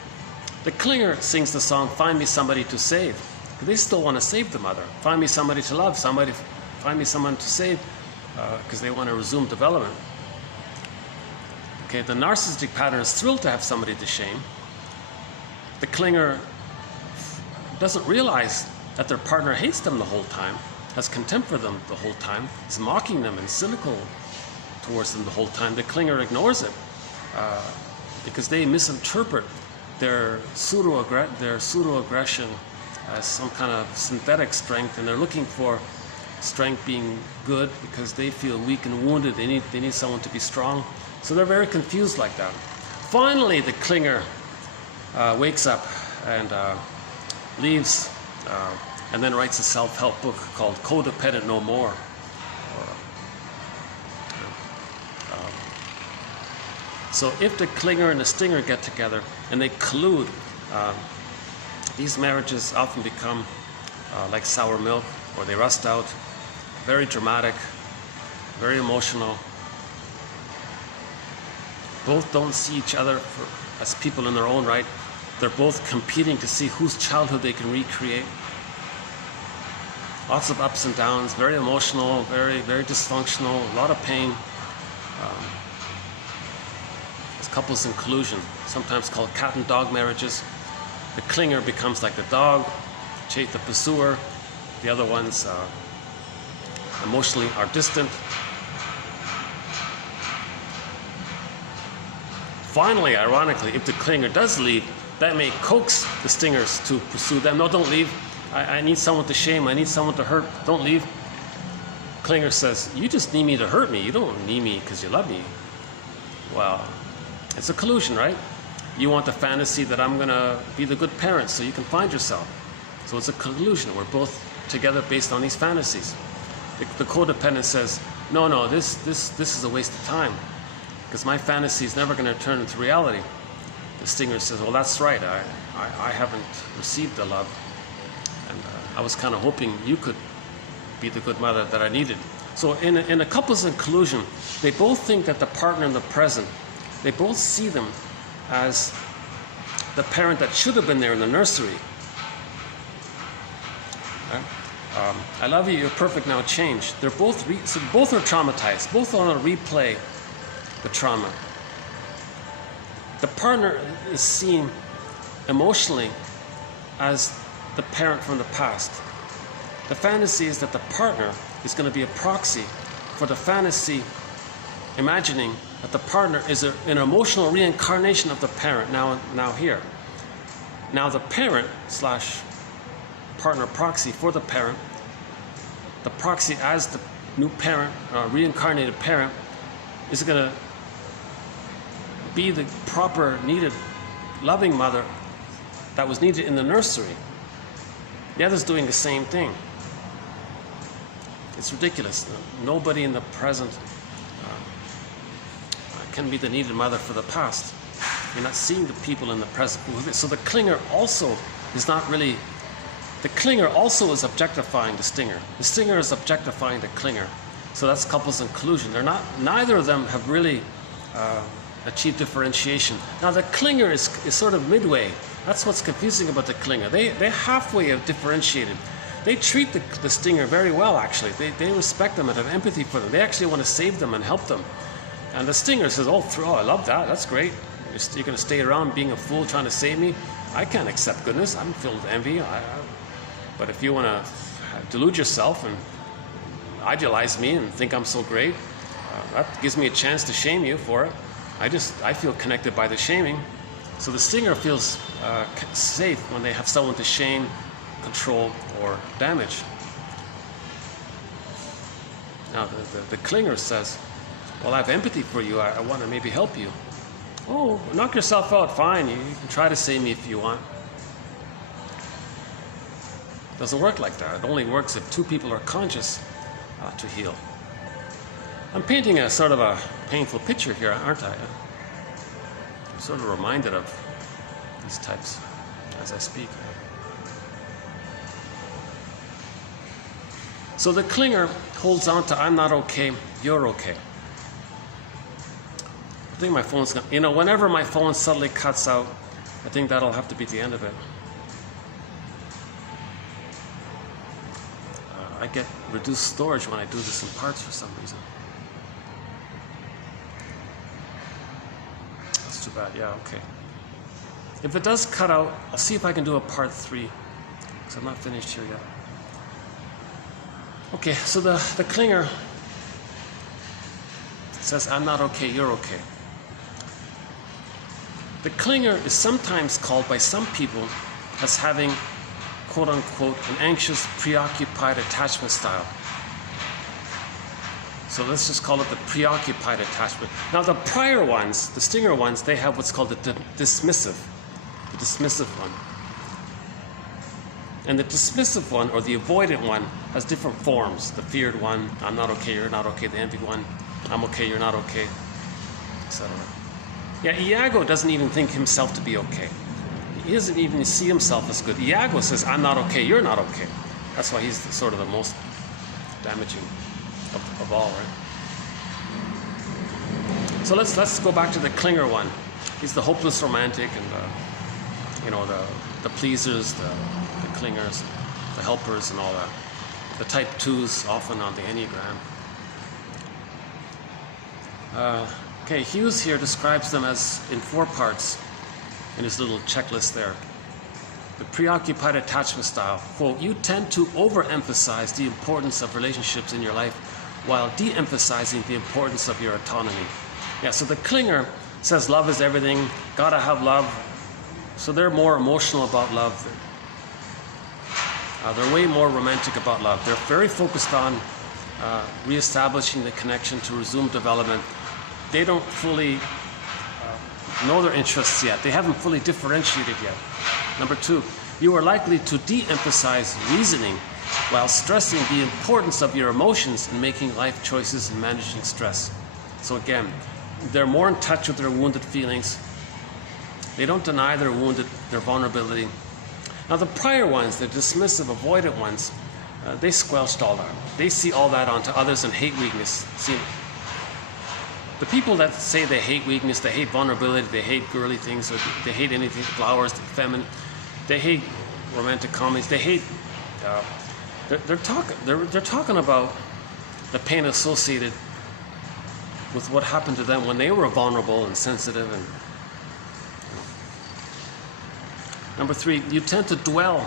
The clinger sings the song, find me somebody to save. They still want to save the mother. Find me somebody to love, find me someone to save, because they want to resume development. Okay, the narcissistic pattern is thrilled to have somebody to shame. The clinger doesn't realize that their partner hates them the whole time, has contempt for them the whole time, is mocking them and cynical towards them the whole time. The clinger ignores it because they misinterpret their pseudo-aggression as some kind of synthetic strength, and they're looking for strength being good because they feel weak and wounded. They need someone to be strong. So they're very confused like that. Finally, the clinger wakes up and leaves, and then writes a self-help book called Codependent No More. So if the clinger and the stinger get together and they collude, these marriages often become like sour milk, or they rust out, very dramatic, very emotional. Both don't see each other as people in their own right. They're both competing to see whose childhood they can recreate. Lots of ups and downs, very emotional, very, very dysfunctional, a lot of pain. There's couples in collusion, sometimes called cat and dog marriages. The clinger becomes like the dog, the pursuer. The other ones emotionally are distant. Finally, ironically, if the clinger does leave, that may coax the stingers to pursue them. No, don't leave. I need someone to shame. I need someone to hurt. Don't leave. Clinger says, you just need me to hurt me. You don't need me because you love me. Well, it's a collusion, right? You want the fantasy that I'm going to be the good parent so you can find yourself. So it's a collusion. We're both together based on these fantasies. The codependent says, no, this is a waste of time, because my fantasy is never going to turn into reality. The stinger says, well, that's right. I haven't received the love. And I was kind of hoping you could be the good mother that I needed. So in a couples in collusion, they both think that the partner in the present, they both see them as the parent that should have been there in the nursery. Right? I love you, you're perfect, now change. They're both both are traumatized. Both want to replay the trauma. The partner is seen emotionally as the parent from the past. The fantasy is that the partner is going to be a proxy for the fantasy, imagining that the partner is an emotional reincarnation of the parent now here. Now the parent / partner proxy for the parent, the proxy as the new parent, reincarnated parent, is going to be the proper, needed, loving mother that was needed in the nursery. The other's doing the same thing. It's ridiculous. Nobody in the present can be the needed mother for the past. You're not seeing the people in the present. So the clinger also is not really, the clinger also is objectifying the stinger. The stinger is objectifying the clinger. So that's couples in collusion. They're not, neither of them have really achieve differentiation. Now the clinger is sort of midway. That's what's confusing about the clinger. They're halfway have differentiated. They treat the stinger very well, actually. They respect them and have empathy for them. They actually want to save them and help them. And the stinger says, oh, I love that. That's great. You're going to stay around being a fool trying to save me? I can't accept goodness. I'm filled with envy. But if you want to delude yourself and idealize me and think I'm so great, that gives me a chance to shame you for it. I feel connected by the shaming. So the stinger feels safe when they have someone to shame, control, or damage. Now the clinger says, well, I have empathy for you. I want to maybe help you. Oh, knock yourself out. Fine. You can try to save me if you want. It doesn't work like that. It only works if two people are conscious to heal. I'm painting a sort of a painful picture here, aren't I? I'm sort of reminded of these types as I speak. So the clinger holds on to I'm not okay, you're okay. I think my phone's gonna, whenever my phone suddenly cuts out, I think that'll have to be the end of it. I get reduced storage when I do this in parts for some reason. That's too bad. Yeah, okay. If it does cut out, I'll see if I can do a part 3, because I'm not finished here yet. Okay, so the clinger says, I'm not okay, you're okay. The clinger is sometimes called by some people as having, quote unquote, an anxious, preoccupied attachment style. So let's just call it the preoccupied attachment. Now the prior ones, the stinger ones, they have what's called the dismissive one. And the dismissive one, or the avoidant one, has different forms. The feared one, I'm not okay, you're not okay. The envied one, I'm okay, you're not okay, etc. Yeah, Iago doesn't even think himself to be okay. He doesn't even see himself as good. Iago says, I'm not okay, you're not okay. That's why he's sort of the most damaging of all, right? So let's go back to the clinger one. He's the hopeless romantic and the pleasers, the clingers, the helpers and all that. The type 2s often on the Enneagram. Okay, Hughes here describes them as in 4 parts in his little checklist there. The preoccupied attachment style. Quote, you tend to overemphasize the importance of relationships in your life while de-emphasizing the importance of your autonomy. Yeah, so the clinger says love is everything, gotta have love. So they're more emotional about love. They're way more romantic about love. They're very focused on reestablishing the connection to resume development. They don't fully know their interests yet. They haven't fully differentiated yet. Number 2, you are likely to de-emphasize reasoning while stressing the importance of your emotions in making life choices and managing stress. So again, they're more in touch with their wounded feelings. They don't deny their vulnerability. Now the prior ones, the dismissive, avoidant ones, they squelched all that. They see all that onto others and hate weakness. See, the people that say they hate weakness, they hate vulnerability, they hate girly things, or they hate anything, flowers, feminine, they hate romantic comedies, they hate, they're talking about the pain associated with what happened to them when they were vulnerable and sensitive and Number 3, you tend to dwell,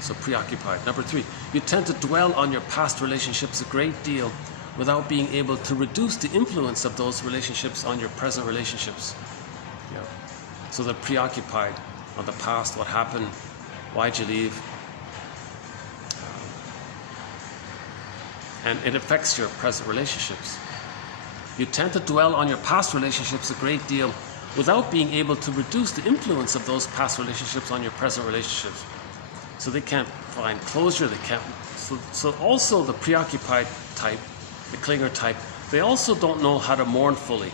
so preoccupied. Number 3, you tend to dwell on your past relationships a great deal without being able to reduce the influence of those relationships on your present relationships. Yeah. So they're preoccupied on the past, what happened, why'd you leave? And it affects your present relationships. You tend to dwell on your past relationships a great deal without being able to reduce the influence of those past relationships on your present relationships. So they can't find closure, they can't. So also the preoccupied type, the clinger type, they also don't know how to mourn fully.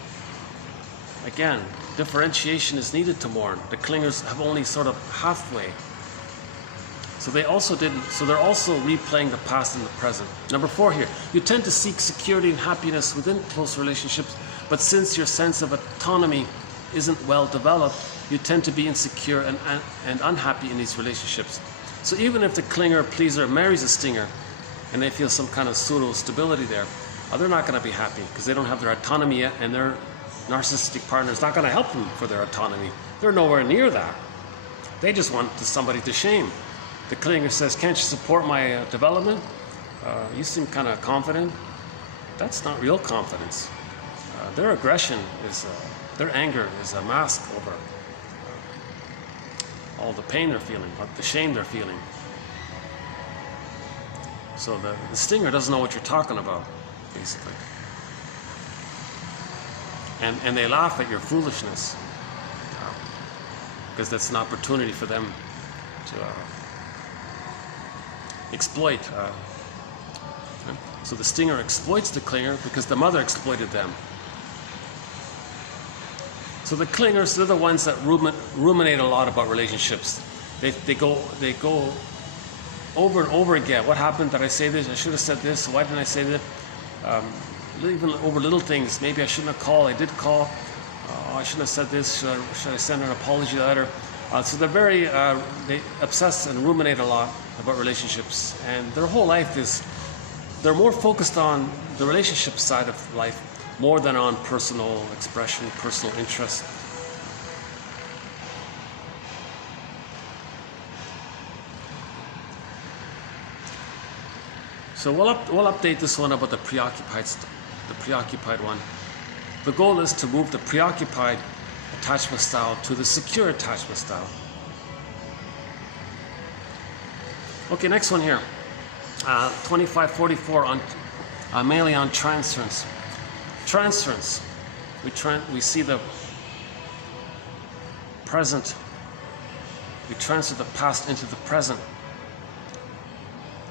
Again, differentiation is needed to mourn. The clingers have only sort of halfway. So they're also replaying the past and the present. Number 4 here, you tend to seek security and happiness within close relationships But since your sense of autonomy isn't well developed, you tend to be insecure and unhappy in these relationships. So even if the clinger or pleaser marries a stinger and they feel some kind of pseudo stability there, they're not going to be happy because they don't have their autonomy yet, and their narcissistic partner is not going to help them for their autonomy. They're nowhere near that. They just want somebody to shame. The clinger says, can't you support my development? You seem kind of confident. That's not real confidence. Their aggression is, their anger is a mask over all the pain they're feeling, or the shame they're feeling. So the stinger doesn't know what you're talking about, basically. And they laugh at your foolishness, because that's an opportunity for them to exploit. So the stinger exploits the clinger because the mother exploited them. So the clingers, they're the ones that ruminate a lot about relationships. They go over and over again. What happened? Did I say this? I should have said this. Why didn't I say that? Even over little things. Maybe I shouldn't have called. I did call. I shouldn't have said this. Should I send an apology letter? So they're very, they obsess and ruminate a lot about relationships. And their whole life is, they're more focused on the relationship side of life more than on personal expression, personal interest. So we'll update this one about the preoccupied one. The goal is to move the preoccupied attachment style to the secure attachment style. Okay, next one here. 2544 on mainly on transference. Transference. We see the present. We transfer the past into the present.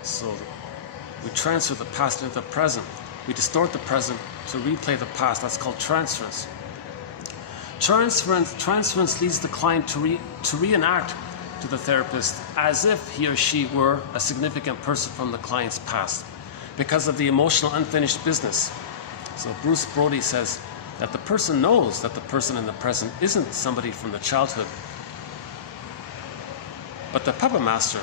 So we transfer the past into the present. We distort the present to replay the past. That's called transference. Transference leads the client to reenact to the therapist as if he or she were a significant person from the client's past because of the emotional unfinished business. So Bruce Brody says that the person knows that the person in the present isn't somebody from the childhood. But the puppet master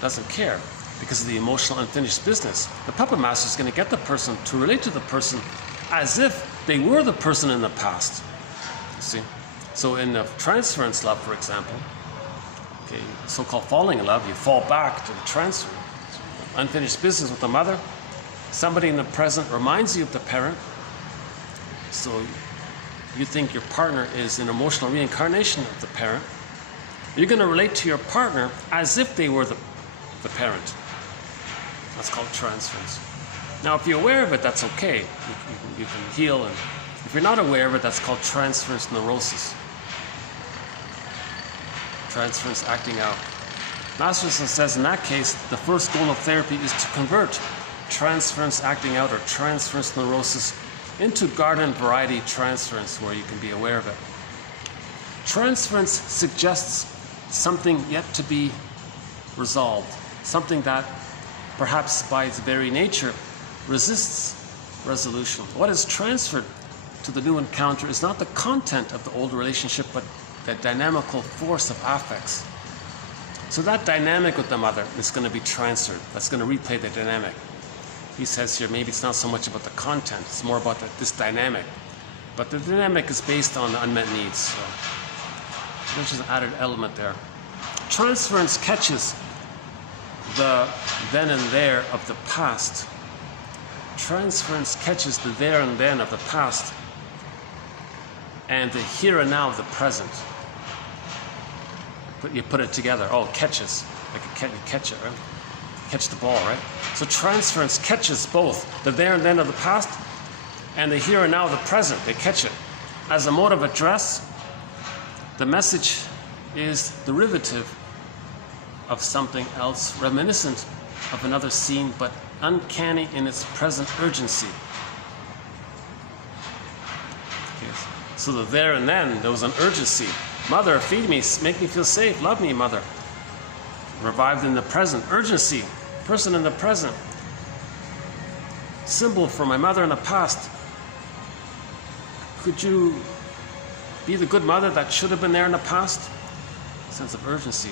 doesn't care because of the emotional unfinished business. The puppet master is going to get the person to relate to the person as if they were the person in the past. See? So in the transference love, for example, okay, so-called falling in love, you fall back to the transfer. Unfinished business with the mother. Somebody in the present reminds you of the parent. So you think your partner is an emotional reincarnation of the parent. You're going to relate to your partner as if they were the parent. That's called transference. Now, if you're aware of it, that's okay. You can heal. And if you're not aware of it, that's called transference neurosis. Transference acting out. Masterson says in that case, the first goal of therapy is to convert transference acting out or transference neurosis into garden variety transference where you can be aware of it. Transference suggests something yet to be resolved, something that perhaps by its very nature resists resolution. What is transferred to the new encounter is not the content of the old relationship, but the dynamical force of affects. So that dynamic with the mother is going to be transferred. That's going to replay the dynamic. He says here, maybe it's not so much about the content, it's more about this dynamic. But the dynamic is based on the unmet needs. So there's just an added element there. Transference catches the then and there of the past. Transference catches the there and then of the past and the here and now of the present. You put it together. Oh, catches. Like you catch it, right? Catch the ball, right? So transference catches both the there and then of the past and the here and now of the present. They catch it. As a mode of address, the message is derivative of something else, reminiscent of another scene, but uncanny in its present urgency. Okay. So the there and then, there was an urgency. Mother, feed me, make me feel safe, love me, mother. Revived in the present, urgency, person in the present. Symbol for my mother in the past. Could you be the good mother that should have been there in the past? Sense of urgency.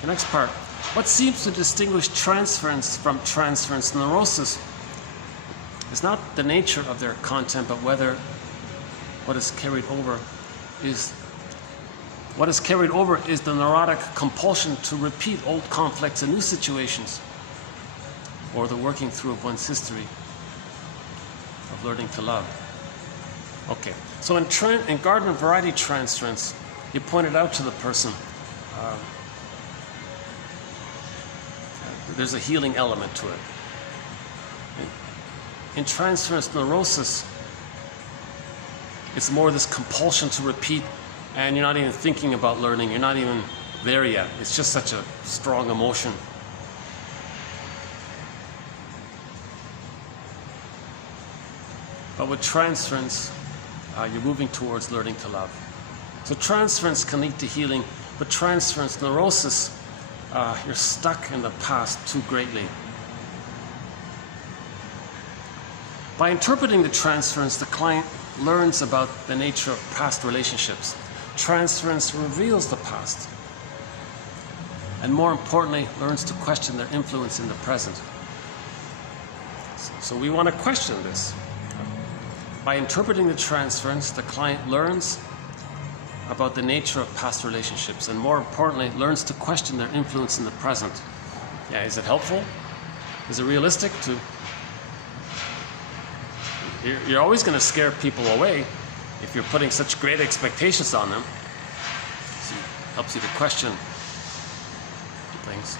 The next part. What seems to distinguish transference from transference neurosis is not the nature of their content, but whether what is carried over is the neurotic compulsion to repeat old conflicts in new situations, or the working through of one's history of learning to love. Okay, so in garden variety transference, you pointed out to the person there's a healing element to it. In transference neurosis, it's more this compulsion to repeat, and you're not even thinking about learning, you're not even there yet. It's just such a strong emotion. But with transference, you're moving towards learning to love. So transference can lead to healing, but transference neurosis, you're stuck in the past too greatly. By interpreting the transference, the client learns about the nature of past relationships. Transference reveals the past, and more importantly, learns to question their influence in the present. So we want to question this. By interpreting the transference, the client learns about the nature of past relationships, and more importantly, learns to question their influence in the present. Yeah, is it helpful? Is it realistic to... You're always going to scare people away if you're putting such great expectations on them. So it helps you to question things.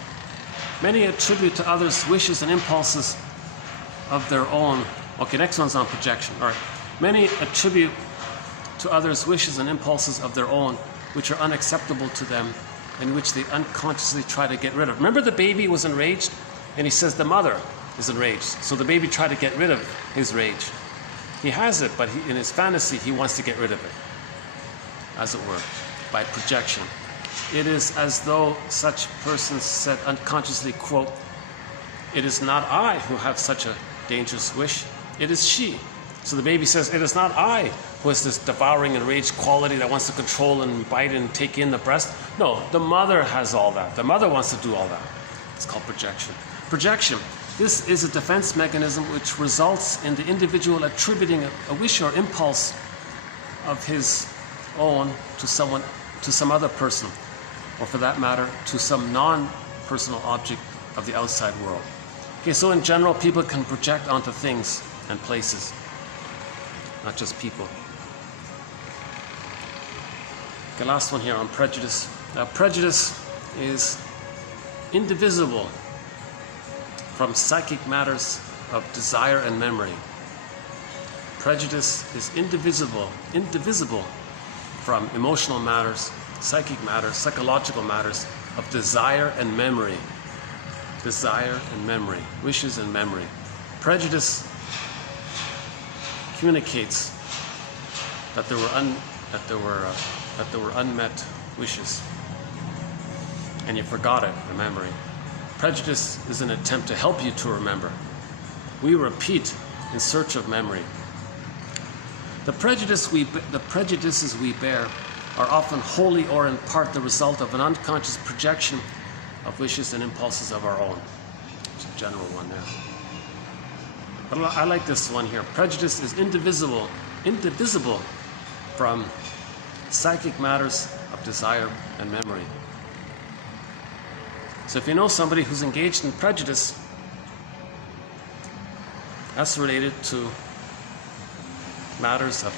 Many attribute to others wishes and impulses of their own. Okay, next one's on projection. All right. Many attribute to others wishes and impulses of their own which are unacceptable to them and which they unconsciously try to get rid of. Remember, the baby was enraged, and he says the mother is enraged. So the baby tried to get rid of his rage. He has it, but in his fantasy, he wants to get rid of it, as it were, by projection. It is as though such persons said unconsciously, quote, "It is not I who have such a dangerous wish, it is she." So the baby says, "It is not I who has this devouring enraged quality that wants to control and bite and take in the breast." No, the mother has all that. The mother wants to do all that. It's called projection. Projection. This is a defense mechanism which results in the individual attributing a wish or impulse of his own to some other person, or for that matter, to some non-personal object of the outside world. Okay, so in general, people can project onto things and places, not just people. Okay, last one here on prejudice. Prejudice is indivisible from psychic matters of desire and memory. Prejudice is indivisible from emotional matters, psychic matters, psychological matters of desire and memory. Desire and memory, wishes and memory. Prejudice communicates that there were unmet wishes, and you forgot it, remembering. Prejudice is an attempt to help you to remember. We repeat in search of memory. The prejudices we bear are often wholly or in part the result of an unconscious projection of wishes and impulses of our own. It's a general one there. But I like this one here. Prejudice is indivisible from psychic matters of desire and memory. So if you know somebody who's engaged in prejudice, that's related to matters of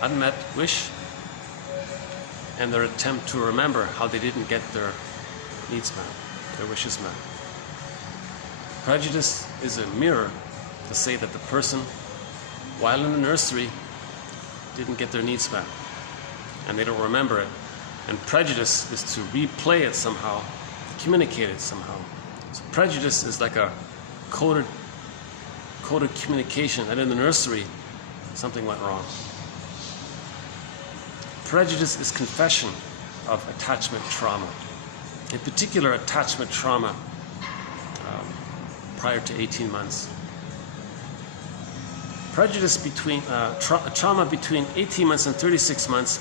unmet wish and their attempt to remember how they didn't get their needs met, their wishes met. Prejudice is a mirror to say that the person, while in the nursery, didn't get their needs met, and they don't remember it. And prejudice is to replay it somehow, communicate it somehow. So prejudice is like a coded communication that in the nursery something went wrong. Prejudice is confession of attachment trauma. In particular, attachment trauma prior to 18 months. Prejudice between, trauma between 18 months and 36 months,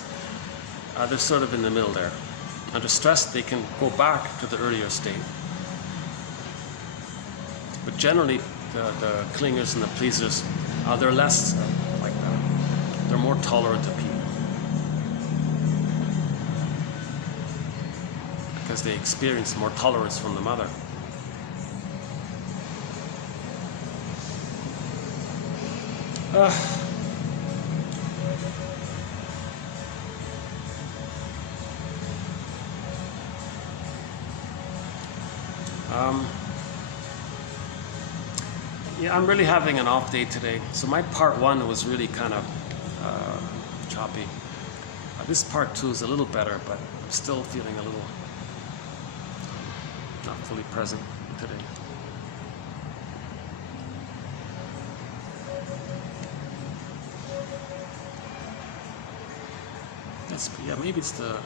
they're sort of in the middle there. Under stress, they can go back to the earlier state. But generally, the clingers and the pleasers, they're less like that. They're more tolerant of people. Because they experience more tolerance from the mother. Yeah, I'm really having an off day today. So my part one was really kind of choppy. This part two is a little better, but I'm still feeling a little not fully present today. Yeah, maybe it's the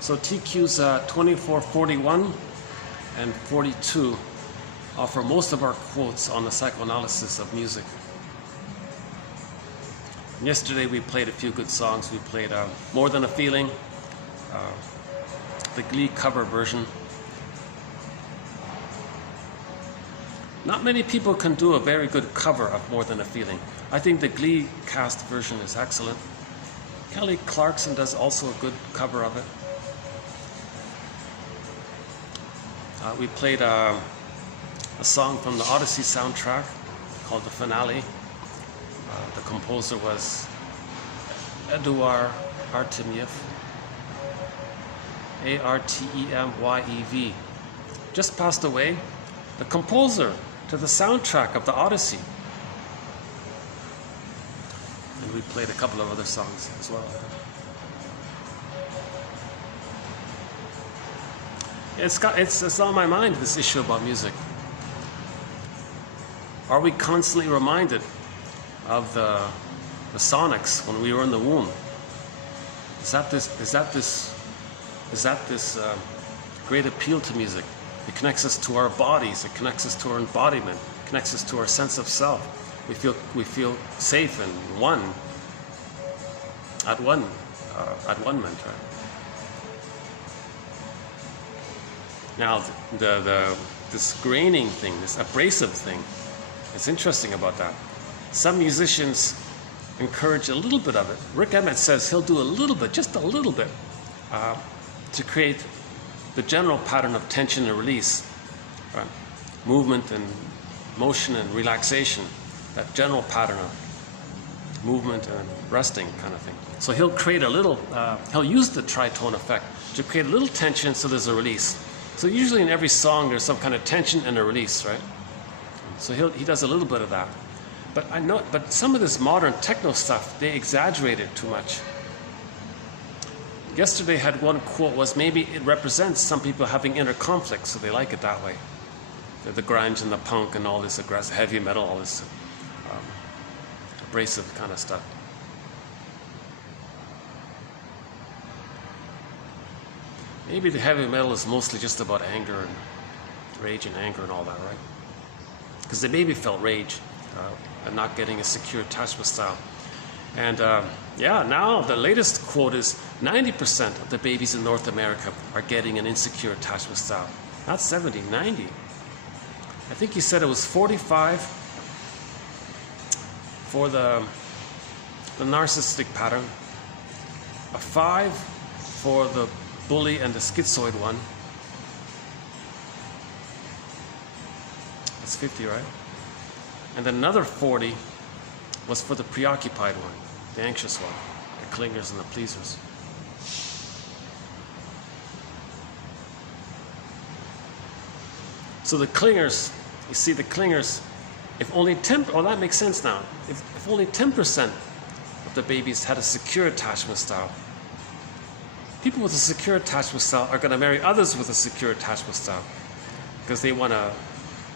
so TQs 24, 41, and 42 offer most of our quotes on the psychoanalysis of music. Yesterday we played a few good songs. We played More Than a Feeling, the Glee cover version. Not many people can do a very good cover of More Than a Feeling. I think the Glee cast version is excellent. Kelly Clarkson does also a good cover of it. We played a song from the Odyssey soundtrack called The Finale. The composer was Eduard Artemyev, Artemyev, just passed away. The composer to the soundtrack of the Odyssey. And we played a couple of other songs as well. It's on my mind, this issue about music. Are we constantly reminded of the sonics when we were in the womb? Is that this great appeal to music? It connects us to our bodies. It connects us to our embodiment. It connects us to our sense of self. We feel safe and at one ment, right? Now, this graining thing, this abrasive thing, it's interesting about that. Some musicians encourage a little bit of it. Rick Emmett says he'll do a little bit, just a little bit, to create the general pattern of tension and release, right? Movement and motion and relaxation, that general pattern of movement and resting kind of thing. So he'll create a little, he'll use the tritone effect to create a little tension so there's a release. So usually in every song there's some kind of tension and a release, right? So he does a little bit of that. But some of this modern techno stuff, they exaggerate it too much. Yesterday had one quote was maybe it represents some people having inner conflict, so they like it that way. The grunge and the punk and all this aggressive heavy metal, all this abrasive kind of stuff. Maybe the heavy metal is mostly just about anger and rage and anger and all that, right? Because the baby felt rage and not getting a secure attachment style. And now the latest quote is 90% of the babies in North America are getting an insecure attachment style. Not 70, 90. I think he said it was 45 for the narcissistic pattern, a 5 for the bully and the schizoid one. That's 50, right? And then another 40 was for the preoccupied one, the anxious one, the clingers and the pleasers. So the clingers, you see the clingers, if only 10, oh that makes sense now, if only 10% of the babies had a secure attachment style, people with a secure attachment style are going to marry others with a secure attachment style because they want to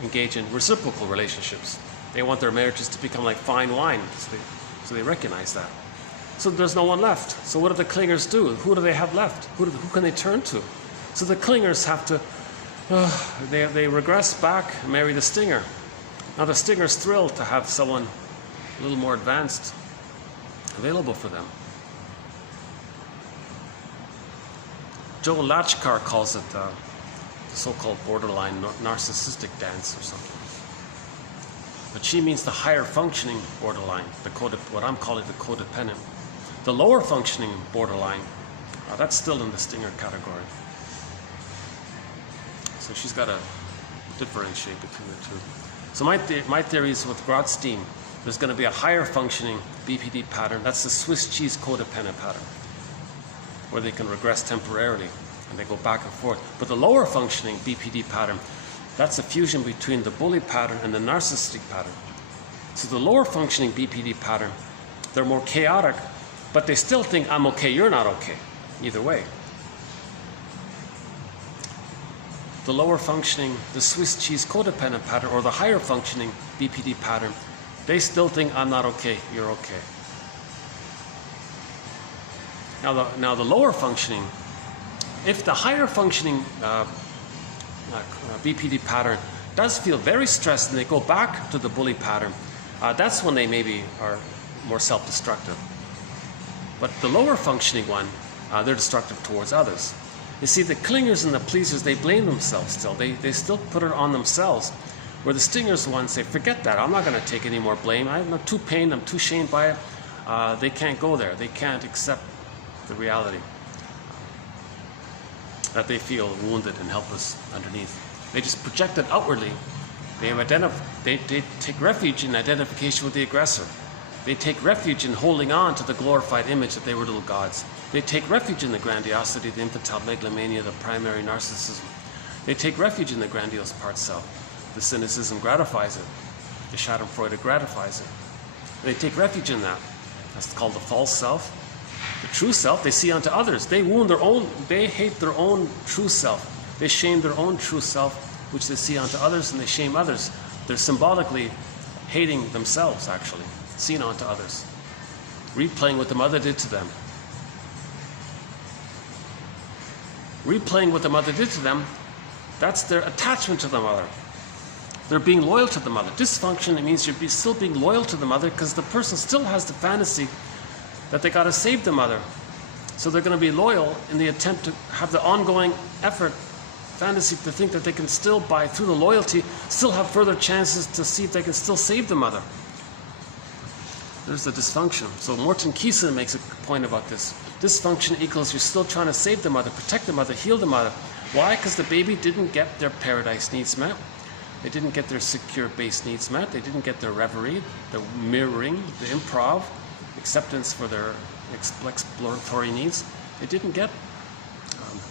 engage in reciprocal relationships. They want their marriages to become like fine wine, so they recognize that. So there's no one left. So what do the clingers do? Who do they have left? Who can they turn to? So the clingers have to, they regress back and marry the stinger. Now the stinger's thrilled to have someone a little more advanced available for them. Joe Lachkar calls it the so-called borderline narcissistic dance or something. But she means the higher functioning borderline, what I'm calling the codependent. The lower functioning borderline, that's still in the stinger category. So she's got to differentiate between the two. So my theory is with Grotstein, there's going to be a higher functioning BPD pattern. That's the Swiss cheese codependent pattern, where they can regress temporarily and they go back and forth. But the lower functioning BPD pattern, that's a fusion between the bully pattern and the narcissistic pattern. So the lower functioning BPD pattern, they're more chaotic, but they still think I'm okay, you're not okay, either way. The lower functioning, the Swiss cheese codependent pattern, or the higher functioning BPD pattern, they still think I'm not okay, you're okay. Now the lower functioning, if the higher functioning BPD pattern does feel very stressed and they go back to the bully pattern, that's when they maybe are more self-destructive. But the lower functioning one, they're destructive towards others. You see, the clingers and the pleasers, they blame themselves still. They still put it on themselves. Where the stingers ones say, forget that, I'm not going to take any more blame. I'm too pained, I'm too shamed by it. They can't go there. They can't accept the reality that they feel wounded and helpless underneath. They just project it outwardly. They take refuge in identification with the aggressor. They take refuge in holding on to the glorified image that they were little gods. They take refuge in the grandiosity, the infantile megalomania, the primary narcissism. They take refuge in the grandiose part self. The cynicism gratifies it. The Schadenfreude gratifies it. They take refuge in that. That's called the false self. The true self, they see unto others. They wound their own, they hate their own true self. They shame their own true self, which they see unto others, and they shame others. They're symbolically hating themselves, actually, seen onto others. Replaying what the mother did to them. Replaying what the mother did to them, that's their attachment to the mother. They're being loyal to the mother. Dysfunction, it means you're still being loyal to the mother because the person still has the fantasy that they got to save the mother. So they're going to be loyal in the attempt to have the ongoing effort, fantasy to think that they can still, through the loyalty, still have further chances to see if they can still save the mother. There's the dysfunction. So Morton Kieson makes a point about this. Dysfunction equals you're still trying to save the mother, protect the mother, heal the mother. Why? Because the baby didn't get their paradise needs met. They didn't get their secure base needs met. They didn't get their reverie, the mirroring, the improv, acceptance for their exploratory needs. They didn't get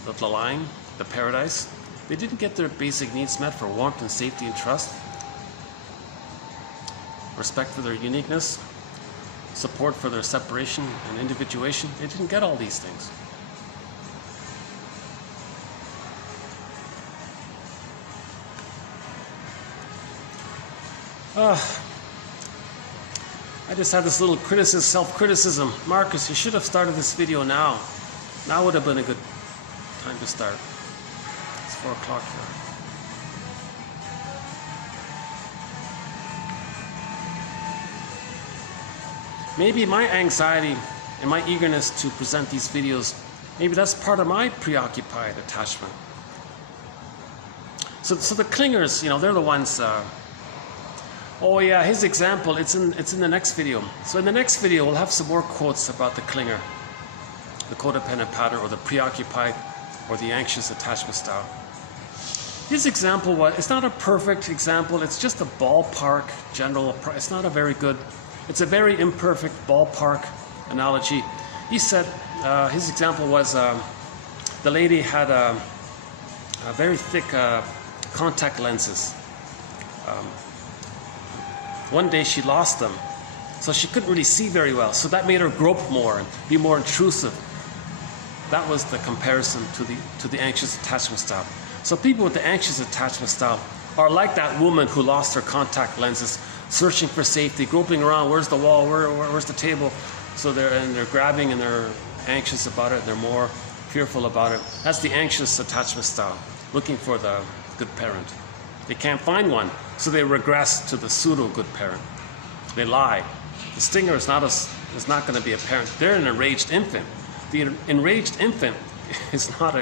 the line, the paradise. They didn't get their basic needs met for warmth and safety and trust, respect for their uniqueness, support for their separation and individuation. They didn't get all these things. I just had this little self-criticism. Marcus, you should have started this video now. Now would have been a good time to start. It's 4 o'clock here. Maybe my anxiety and my eagerness to present these videos, maybe that's part of my preoccupied attachment. So the clingers, they're the ones. Oh yeah, his example, it's in the next video. So in the next video, we'll have some more quotes about the clinger, the codependent pattern, or the preoccupied, or the anxious attachment style. His example it's not a perfect example, it's just a ballpark general, it's not a very good, it's a very imperfect ballpark analogy. He said, his example was, the lady had a very thick contact lenses. One day she lost them, so she couldn't really see very well. So that made her grope more and be more intrusive. That was the comparison to the anxious attachment style. So people with the anxious attachment style are like that woman who lost her contact lenses, searching for safety, groping around. Where's the wall? Where's the table? So they're grabbing and they're anxious about it. They're more fearful about it. That's the anxious attachment style, looking for the good parent. They can't find one, so they regress to the pseudo good parent. They lie. The stinger is not going to be a parent. They're an enraged infant. The enraged infant is not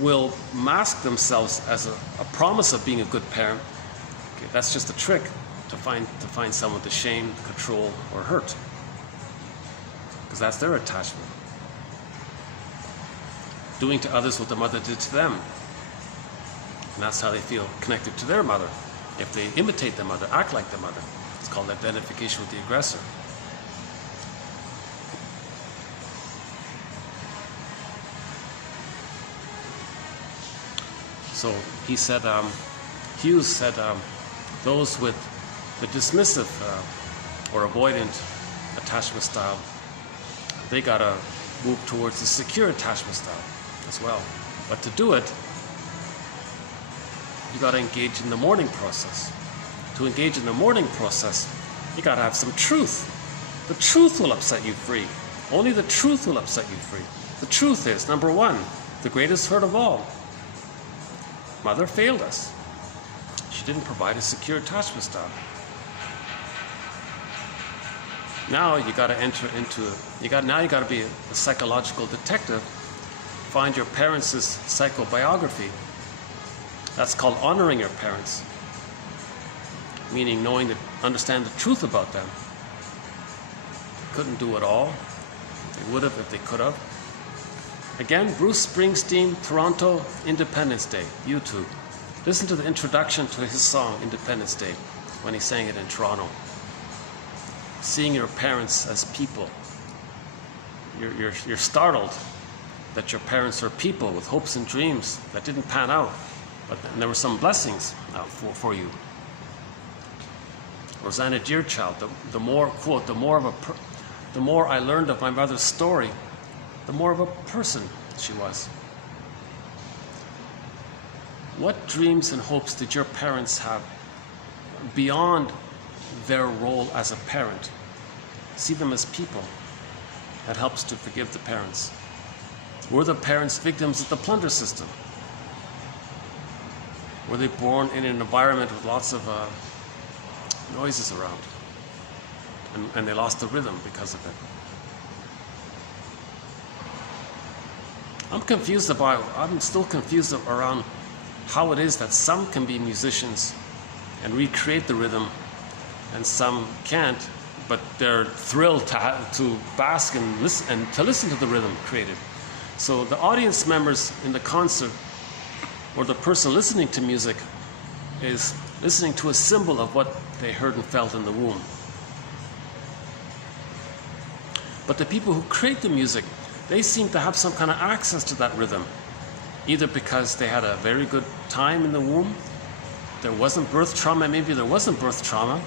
will mask themselves as a promise of being a good parent. Okay, that's just a trick to find someone to shame, control, or hurt, because that's their attachment. Doing to others what the mother did to them, and that's how they feel connected to their mother. If they imitate the mother, act like the mother, it's called identification with the aggressor. So he said, Hughes said, those with the dismissive or avoidant attachment style, they gotta move towards the secure attachment style as well. But to do it, you gotta engage in the mourning process. To engage in the mourning process, you gotta have some truth. The truth will upset you free. Only the truth will upset you free. The truth is, number one, the greatest hurt of all. Mother failed us. She didn't provide a secure attachment style. Now you got to enter into you got to be a psychological detective. Find your parents' psychobiography. That's called honoring your parents. Meaning knowing that, understand the truth about them. They couldn't do it all. They would have if they could have. Again, Bruce Springsteen, Toronto, Independence Day, YouTube. Listen to the introduction to his song, Independence Day, when he sang it in Toronto. Seeing your parents as people. You're startled that your parents are people with hopes and dreams that didn't pan out, but there were some blessings for you. Rosanna Deerchild, the more, quote, the more I learned of my mother's story, the more of a person she was. What dreams and hopes did your parents have beyond their role as a parent? See them as people. That helps to forgive the parents. Were the parents victims of the plunder system? Were they born in an environment with lots of noises around? And they lost the rhythm because of it. I'm still confused around how it is that some can be musicians and recreate the rhythm and some can't, but they're thrilled to bask and listen to the rhythm created. So the audience members in the concert, or the person listening to music, is listening to a symbol of what they heard and felt in the womb. But the people who create the music, they seem to have some kind of access to that rhythm, either because they had a very good time in the womb, there wasn't birth trauma, maybe there wasn't birth trauma,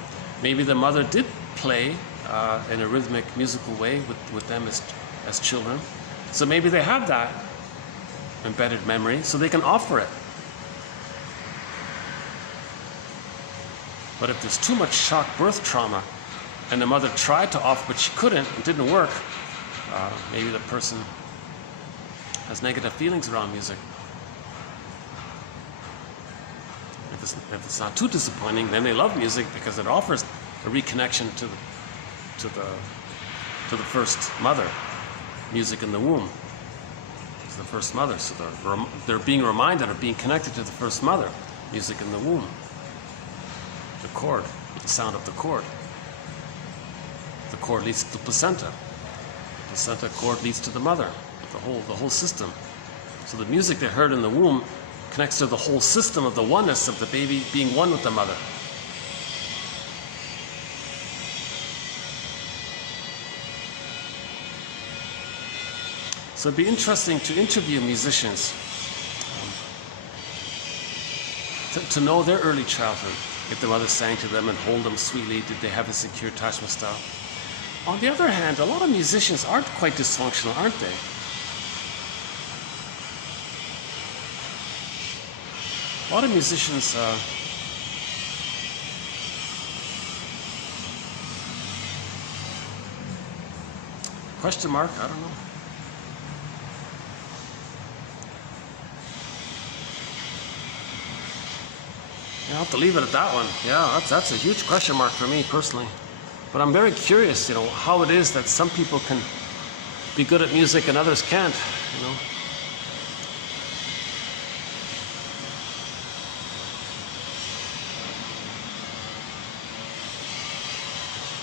maybe the mother did play in a rhythmic musical way with them as children. So maybe they have that embedded memory, so they can offer it. But if there's too much shock birth trauma, and the mother tried to offer, but she couldn't, it didn't work, maybe the person has negative feelings around music. If it's not too disappointing, then they love music because it offers a reconnection to the first mother. Music in the womb is the first mother, so they're being reminded of being connected to the first mother. Music in the womb, the cord, the sound of the cord. The cord leads to the placenta. The placenta cord leads to the mother. The whole system. So the music they heard in the womb connects to the whole system of the oneness of the baby being one with the mother. So it'd be interesting to interview musicians to know their early childhood. If the mother sang to them and hold them sweetly, did they have a secure attachment style? On the other hand, a lot of musicians aren't quite dysfunctional, aren't they? A lot of musicians Question mark? I don't know. Yeah, I'll have to leave it at that one. Yeah, that's a huge question mark for me personally. But I'm very curious, you know, how it is that some people can be good at music and others can't, you know.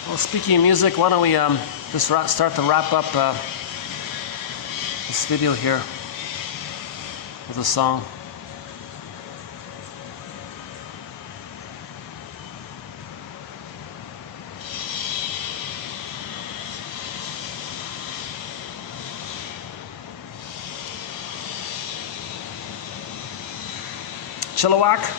Well, speaking of music, why don't we just start to wrap up this video here with a song. Chilliwack.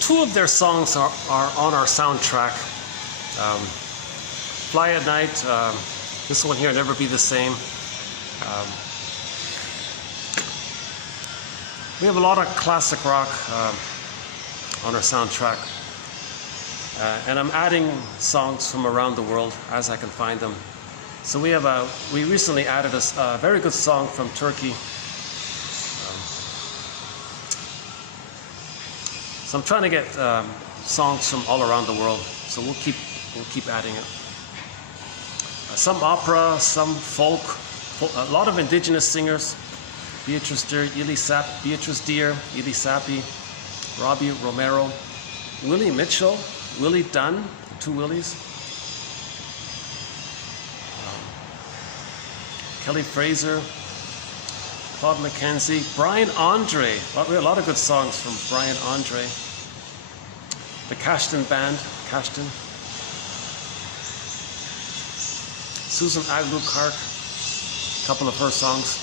Two of their songs are on our soundtrack. Fly at Night, this one here, Never Be the Same. We have a lot of classic rock on our soundtrack. And I'm adding songs from around the world as I can find them. So we recently added a very good song from Turkey. So I'm trying to get songs from all around the world. So we'll keep adding it. Some opera, some folk, a lot of indigenous singers. Beatrice Deer, Beatrice Deer, Eli Sappi, Robbie Romero, Willie Mitchell, Willie Dunn, two Willies, Kelly Fraser, Claude McKenzie, Brian Andre. We have a lot of good songs from Brian Andre. The Cashton Band, Cashton. Susan Aglu-Clark, a couple of her songs.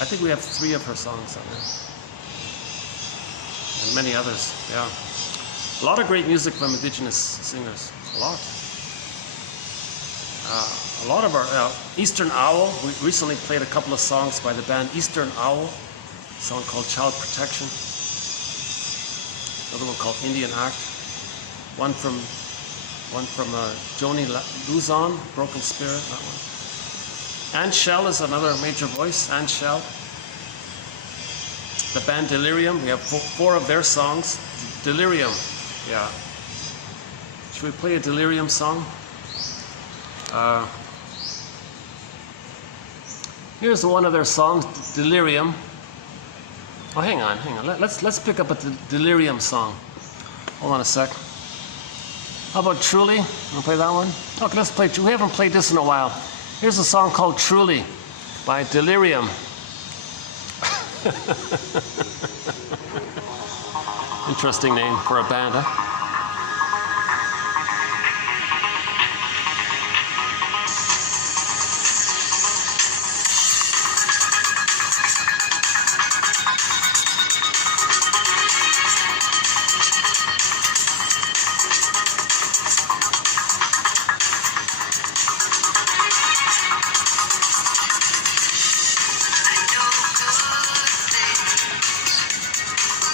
I think we have 3 of her songs on there. And many others, yeah. A lot of great music from Indigenous singers, a lot. A lot of our Eastern Owl, we recently played a couple of songs by the band Eastern Owl, a song called Child Protection, another one called Indian Act, one from Joni Luzon, Broken Spirit, that one. Ann Shell is another major voice, Ann Shell. The band Delirium, we have 4 of their songs. Delirium, yeah. Should we play a Delirium song? Here's one of their songs, Delirium. Oh, hang on. Let's pick up a Delirium song. Hold on a sec. How about Truly? Wanna play that one? Okay, let's play. We haven't played this in a while. Here's a song called Truly by Delirium. Interesting name for a band, huh?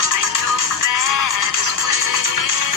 I know bad is way.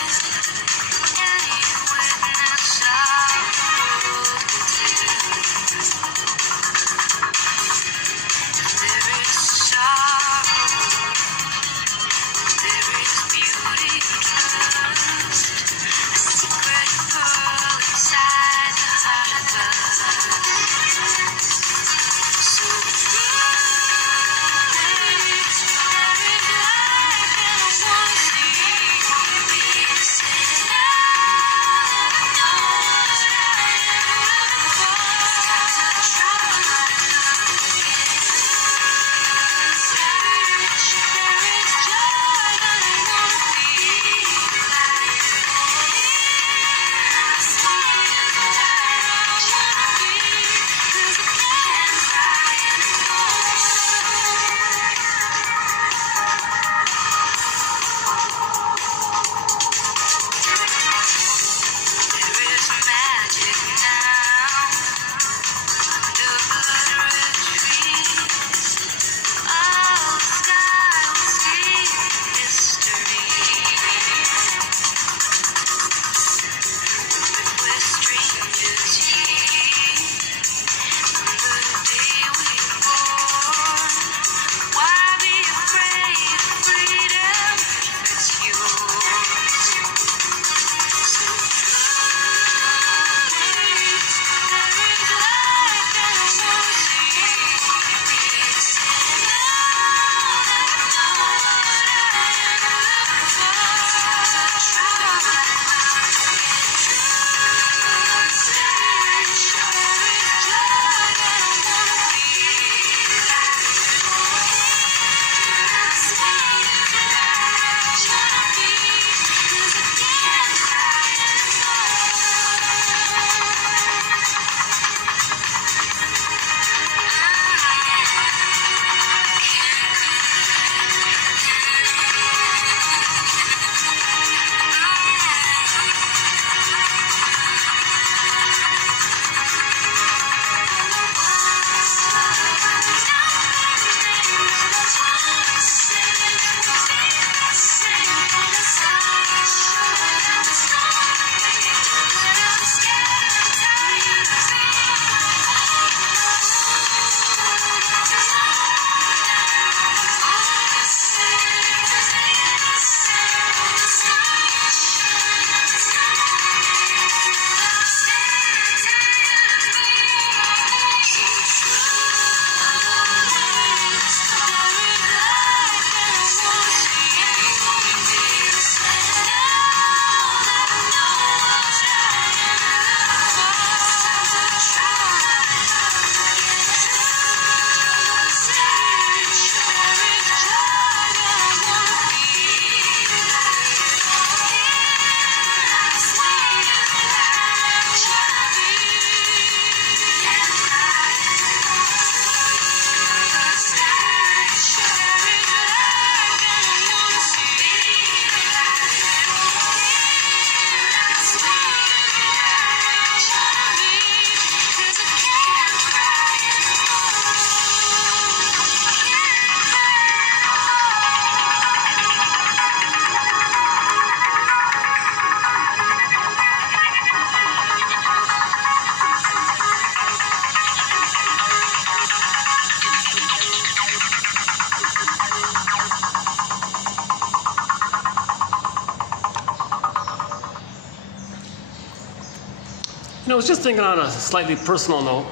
I was just thinking on a slightly personal note.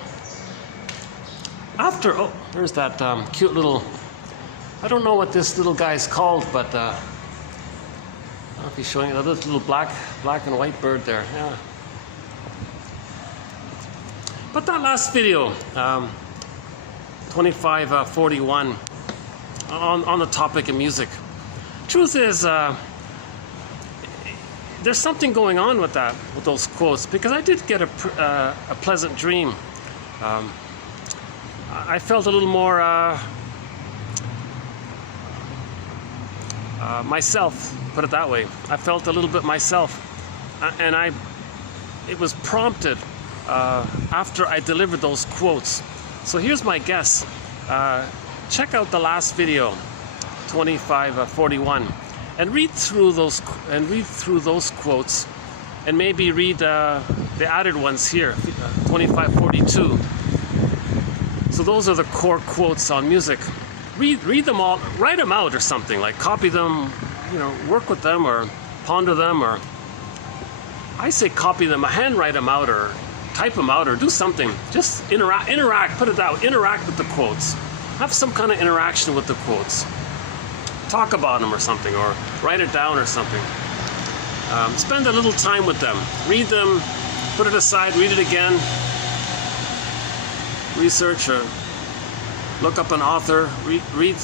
Oh, there's that cute little, I don't know what this little guy is called, but I don't know if he's showing it. This little black and white bird there, yeah. But that last video, 2541, on the topic of music. Truth is, there's something going on with those quotes, because I did get a pleasant dream. I felt a little more myself, put it that way. I felt a little bit myself, and it was prompted after I delivered those quotes. So here's my guess. Check out the last video, 2541, and read through those quotes, and maybe read the added ones here, 2542. So those are the core quotes on music. Read them all, write them out or something, like copy them, work with them or ponder them, or I say copy them, handwrite them out or type them out or do something. Just interact, put it that way, interact with the quotes. Have some kind of interaction with the quotes. Talk about them or something, or write it down or something. Spend a little time with them. Read them, put it aside, read it again. Research or look up an author. Read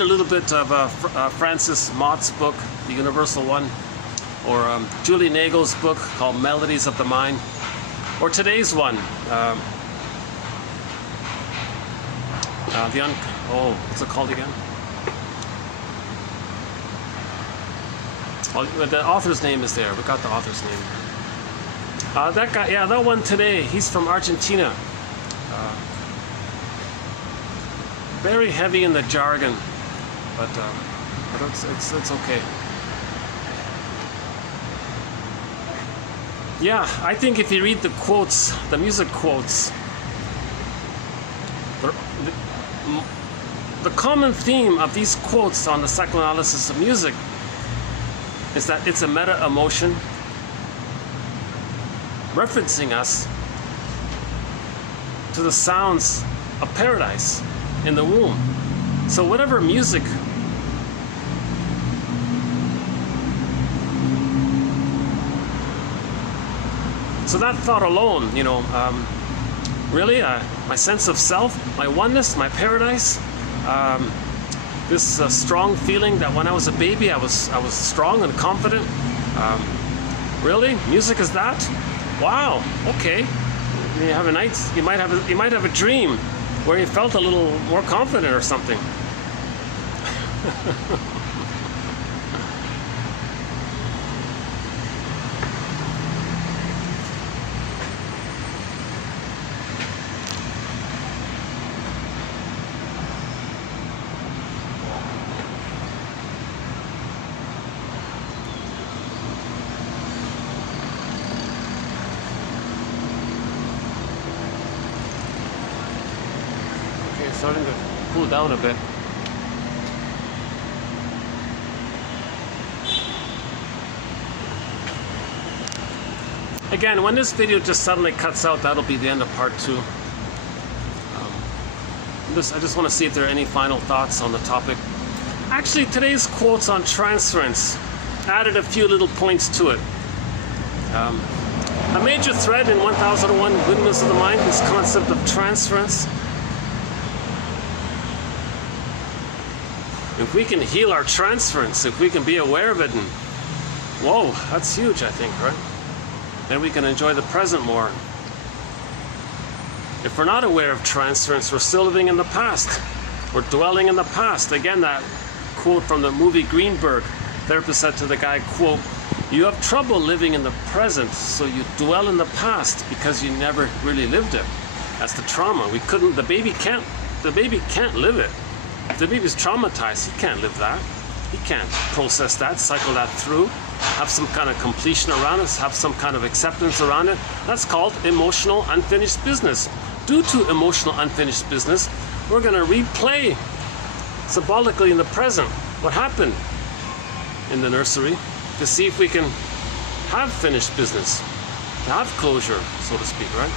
a little bit of Francis Mott's book, The Universal One, or Julie Nagel's book called Melodies of the Mind, or today's one, what's it called again? Oh, the author's name is there. We got the author's name. That guy, yeah, that one today. He's from Argentina. Very heavy in the jargon, but it's okay. Yeah, I think if you read the quotes, the music quotes, the common theme of these quotes on the psychoanalysis of music is that it's a meta-emotion referencing us to the sounds of paradise in the womb. So whatever music so that thought alone, really, my sense of self, my oneness, my paradise, this strong feeling that when I was a baby I was strong and confident. Really, music is that? Wow. Okay. You have a night. You might have a dream where you felt a little more confident or something. Starting to cool down a bit. Again, when this video just suddenly cuts out, that'll be the end of part 2. I just want to see if there are any final thoughts on the topic. Actually, today's quotes on transference added a few little points to it. A major thread in 1001 Windmills of the Mind, this concept of transference. If we can heal our transference, if we can be aware of it, and whoa, that's huge, I think, right? Then we can enjoy the present more. If we're not aware of transference, we're still living in the past. We're dwelling in the past. Again, that quote from the movie Greenberg, therapist said to the guy, quote, "You have trouble living in the present, so you dwell in the past because you never really lived it." That's the trauma. The baby can't live it. If the baby's traumatized, he can't live that. He can't process that, cycle that through, have some kind of completion around it, have some kind of acceptance around it. That's called emotional unfinished business. Due to emotional unfinished business, we're going to replay symbolically in the present what happened in the nursery to see if we can have finished business. have closure, so to speak, right?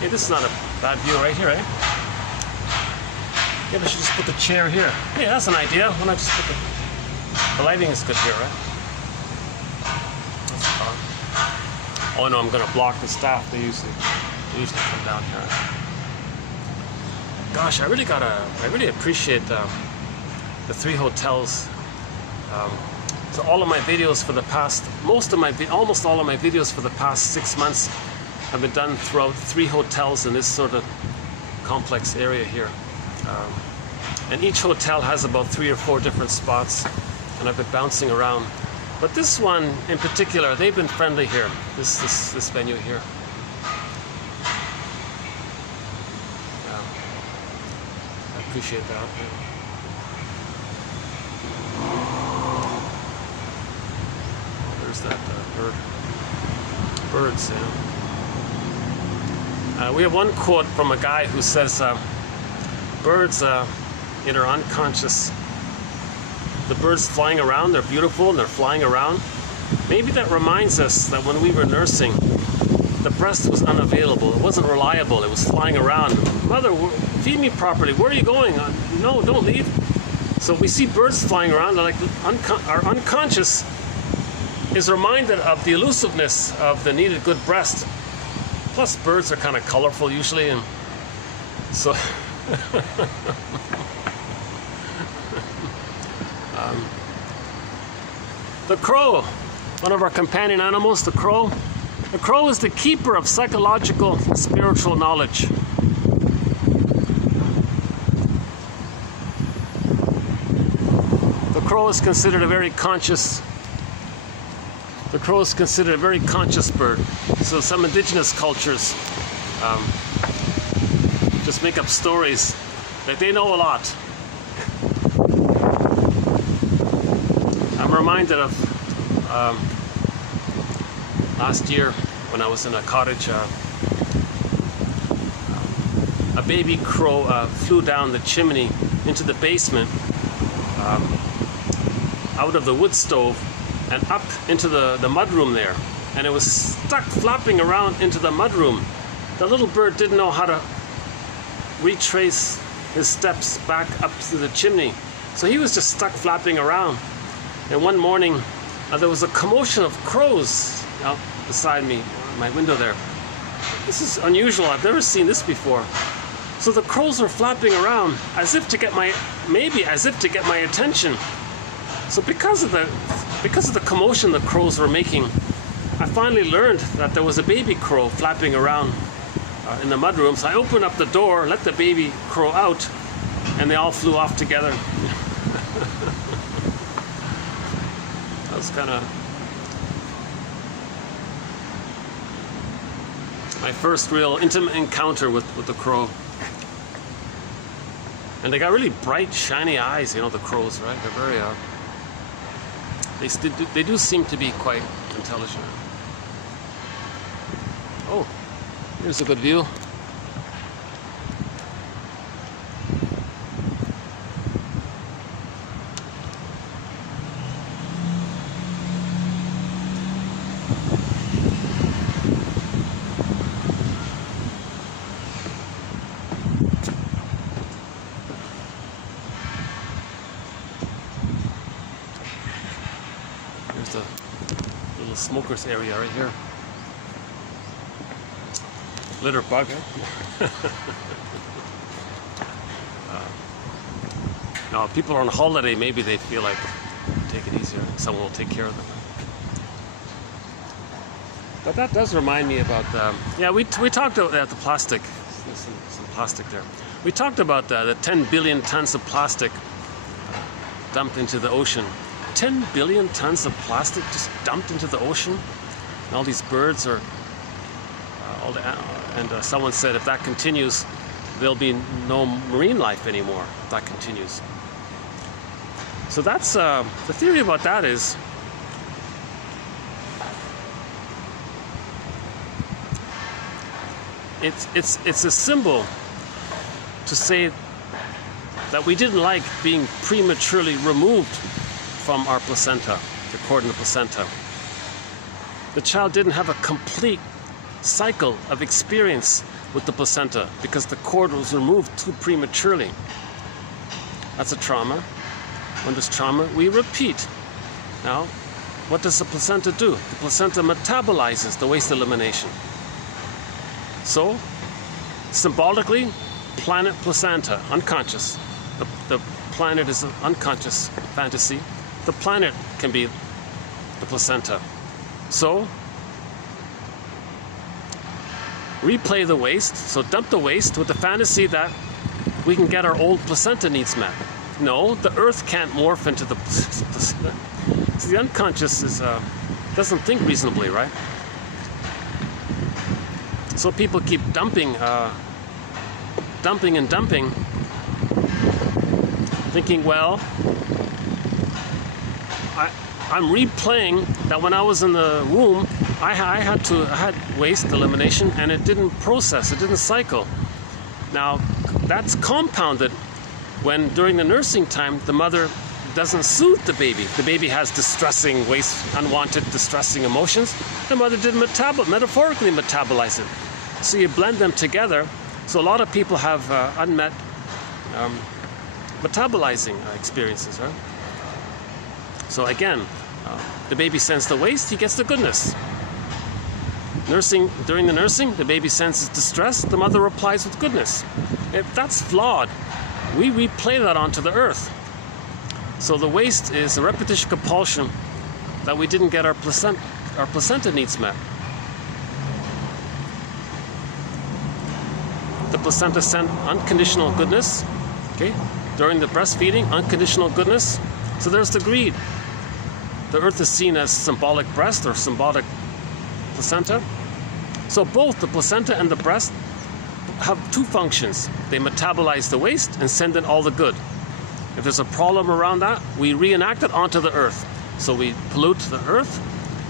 Hey, this is not a bad view right here, eh? Maybe I should just put the chair here. Hey, that's an idea. Why not just put the lighting is good here, right? That's fun. Oh no, I'm gonna block the staff. They usually come down here. Gosh, I really appreciate the 3 hotels. So all of my videos for the past, almost all of my videos for the past 6 months have been done throughout 3 hotels in this sort of complex area here. And each hotel has about 3 or 4 different spots, and I've been bouncing around. But this one in particular, they've been friendly here, this venue here. I appreciate that. There's that birds, we have one quote from a guy who says, birds in our unconscious, the birds flying around, they're beautiful and they're flying around. Maybe that reminds us that when we were nursing, the breast was unavailable, it wasn't reliable, it was flying around. Mother, feed me properly, where are you going? No, don't leave. So we see birds flying around, like our unconscious is reminded of the elusiveness of the needed good breast. Plus birds are kind of colorful usually, and so the crow, one of our companion animals, the crow. The crow is the keeper of psychological and spiritual knowledge. The crow is considered a very conscious bird. So some indigenous cultures just make up stories that they know a lot. I'm reminded of last year when I was in a cottage, a baby crow flew down the chimney into the basement, out of the wood stove and up into the mudroom there, and it was stuck flapping around into the mudroom. The little bird didn't know how to retrace his steps back up to the chimney, so he was just stuck flapping around. And one morning there was a commotion of crows out beside me, my window there. This is unusual, I've never seen this before. So the crows were flapping around as if to get my attention. So because of the commotion the crows were making, I finally learned that there was a baby crow flapping around in the mudroom. So I opened up the door, let the baby crow out, and they all flew off together. That was kind of my first real intimate encounter with the crow. And they got really bright, shiny eyes, you know, the crows, right? They're very, they do seem to be quite intelligent. Oh, here's a good view. There's the little smokers area right here. Litter bug, eh? Now, if people are on holiday, maybe they feel like take it easier. Someone will take care of them. But that does remind me about, yeah, we talked about the plastic. There's some plastic there. We talked about the 10 billion tons of plastic dumped into the ocean. 10 billion tons of plastic just dumped into the ocean, and all these birds are, someone said if that continues, there'll be no marine life anymore. If that continues. So that's the theory about that is it's a symbol to say that we didn't like being prematurely removed from our placenta. the cord and the placenta. The child didn't have a complete cycle of experience with the placenta because the cord was removed too prematurely. That's a trauma. When there's trauma, we repeat. Now, what does the placenta do? The placenta metabolizes the waste elimination. So, symbolically, planet placenta, unconscious. The planet is an unconscious fantasy. The planet can be the placenta. So, replay the waste, so dump the waste with the fantasy that we can get our old placenta needs met. No, the earth can't morph into the placenta. So the unconscious doesn't think reasonably, right? So people keep dumping, thinking, well, I'm replaying that when I was in the womb, I had waste elimination and it didn't process, it didn't cycle. Now, that's compounded when during the nursing time, the mother doesn't soothe the baby. The baby has distressing waste, unwanted distressing emotions. The mother didn't metaphorically metabolize it. So you blend them together. So a lot of people have unmet metabolizing experiences, right? So again, the baby sends the waste, he gets the goodness. During the nursing, the baby senses distress, the mother replies with goodness. If that's flawed, we replay that onto the earth. So the waste is a repetition compulsion that we didn't get our placenta needs met. The placenta sent unconditional goodness, okay? During the breastfeeding, unconditional goodness. So there's the greed. The earth is seen as symbolic breast or symbolic placenta. So both the placenta and the breast have two functions. They metabolize the waste and send in all the good. If there's a problem around that, we reenact it onto the earth. So we pollute the earth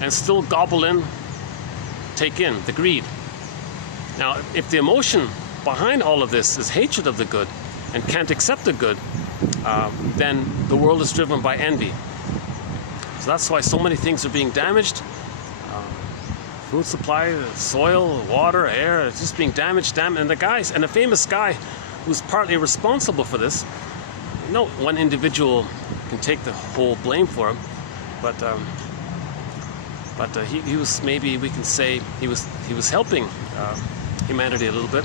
and still gobble in, take in the greed. Now, if the emotion behind all of this is hatred of the good and can't accept the good, then the world is driven by envy. So that's why so many things are being damaged. Food supply, soil, water, air, it's just being damaged. And the famous guy who's partly responsible for this, no one individual can take the whole blame for him, but he was, maybe we can say, he was helping humanity a little bit.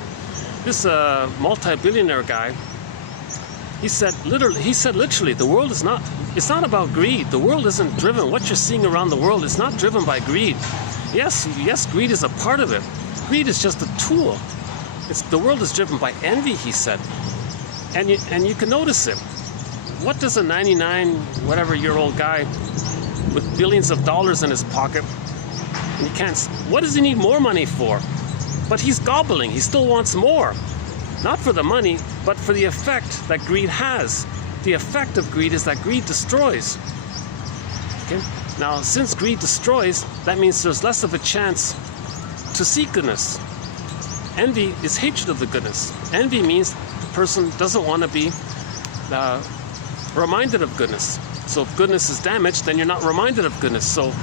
This multi-billionaire guy, he said literally, the world is not, it's not about greed. The world isn't driven, what you're seeing around the world is not driven by greed. Yes, greed is a part of it. Greed is just a tool. The world is driven by envy, he said. And you can notice it. What does a 99-whatever-year-old guy with billions of dollars in his pocket, and what does he need more money for? But he's gobbling, he still wants more. Not for the money, but for the effect that greed has. The effect of greed is that greed destroys. Okay? Now, since greed destroys, that means there's less of a chance to see goodness. Envy is hatred of the goodness. Envy means the person doesn't want to be reminded of goodness. So if goodness is damaged, then you're not reminded of goodness. So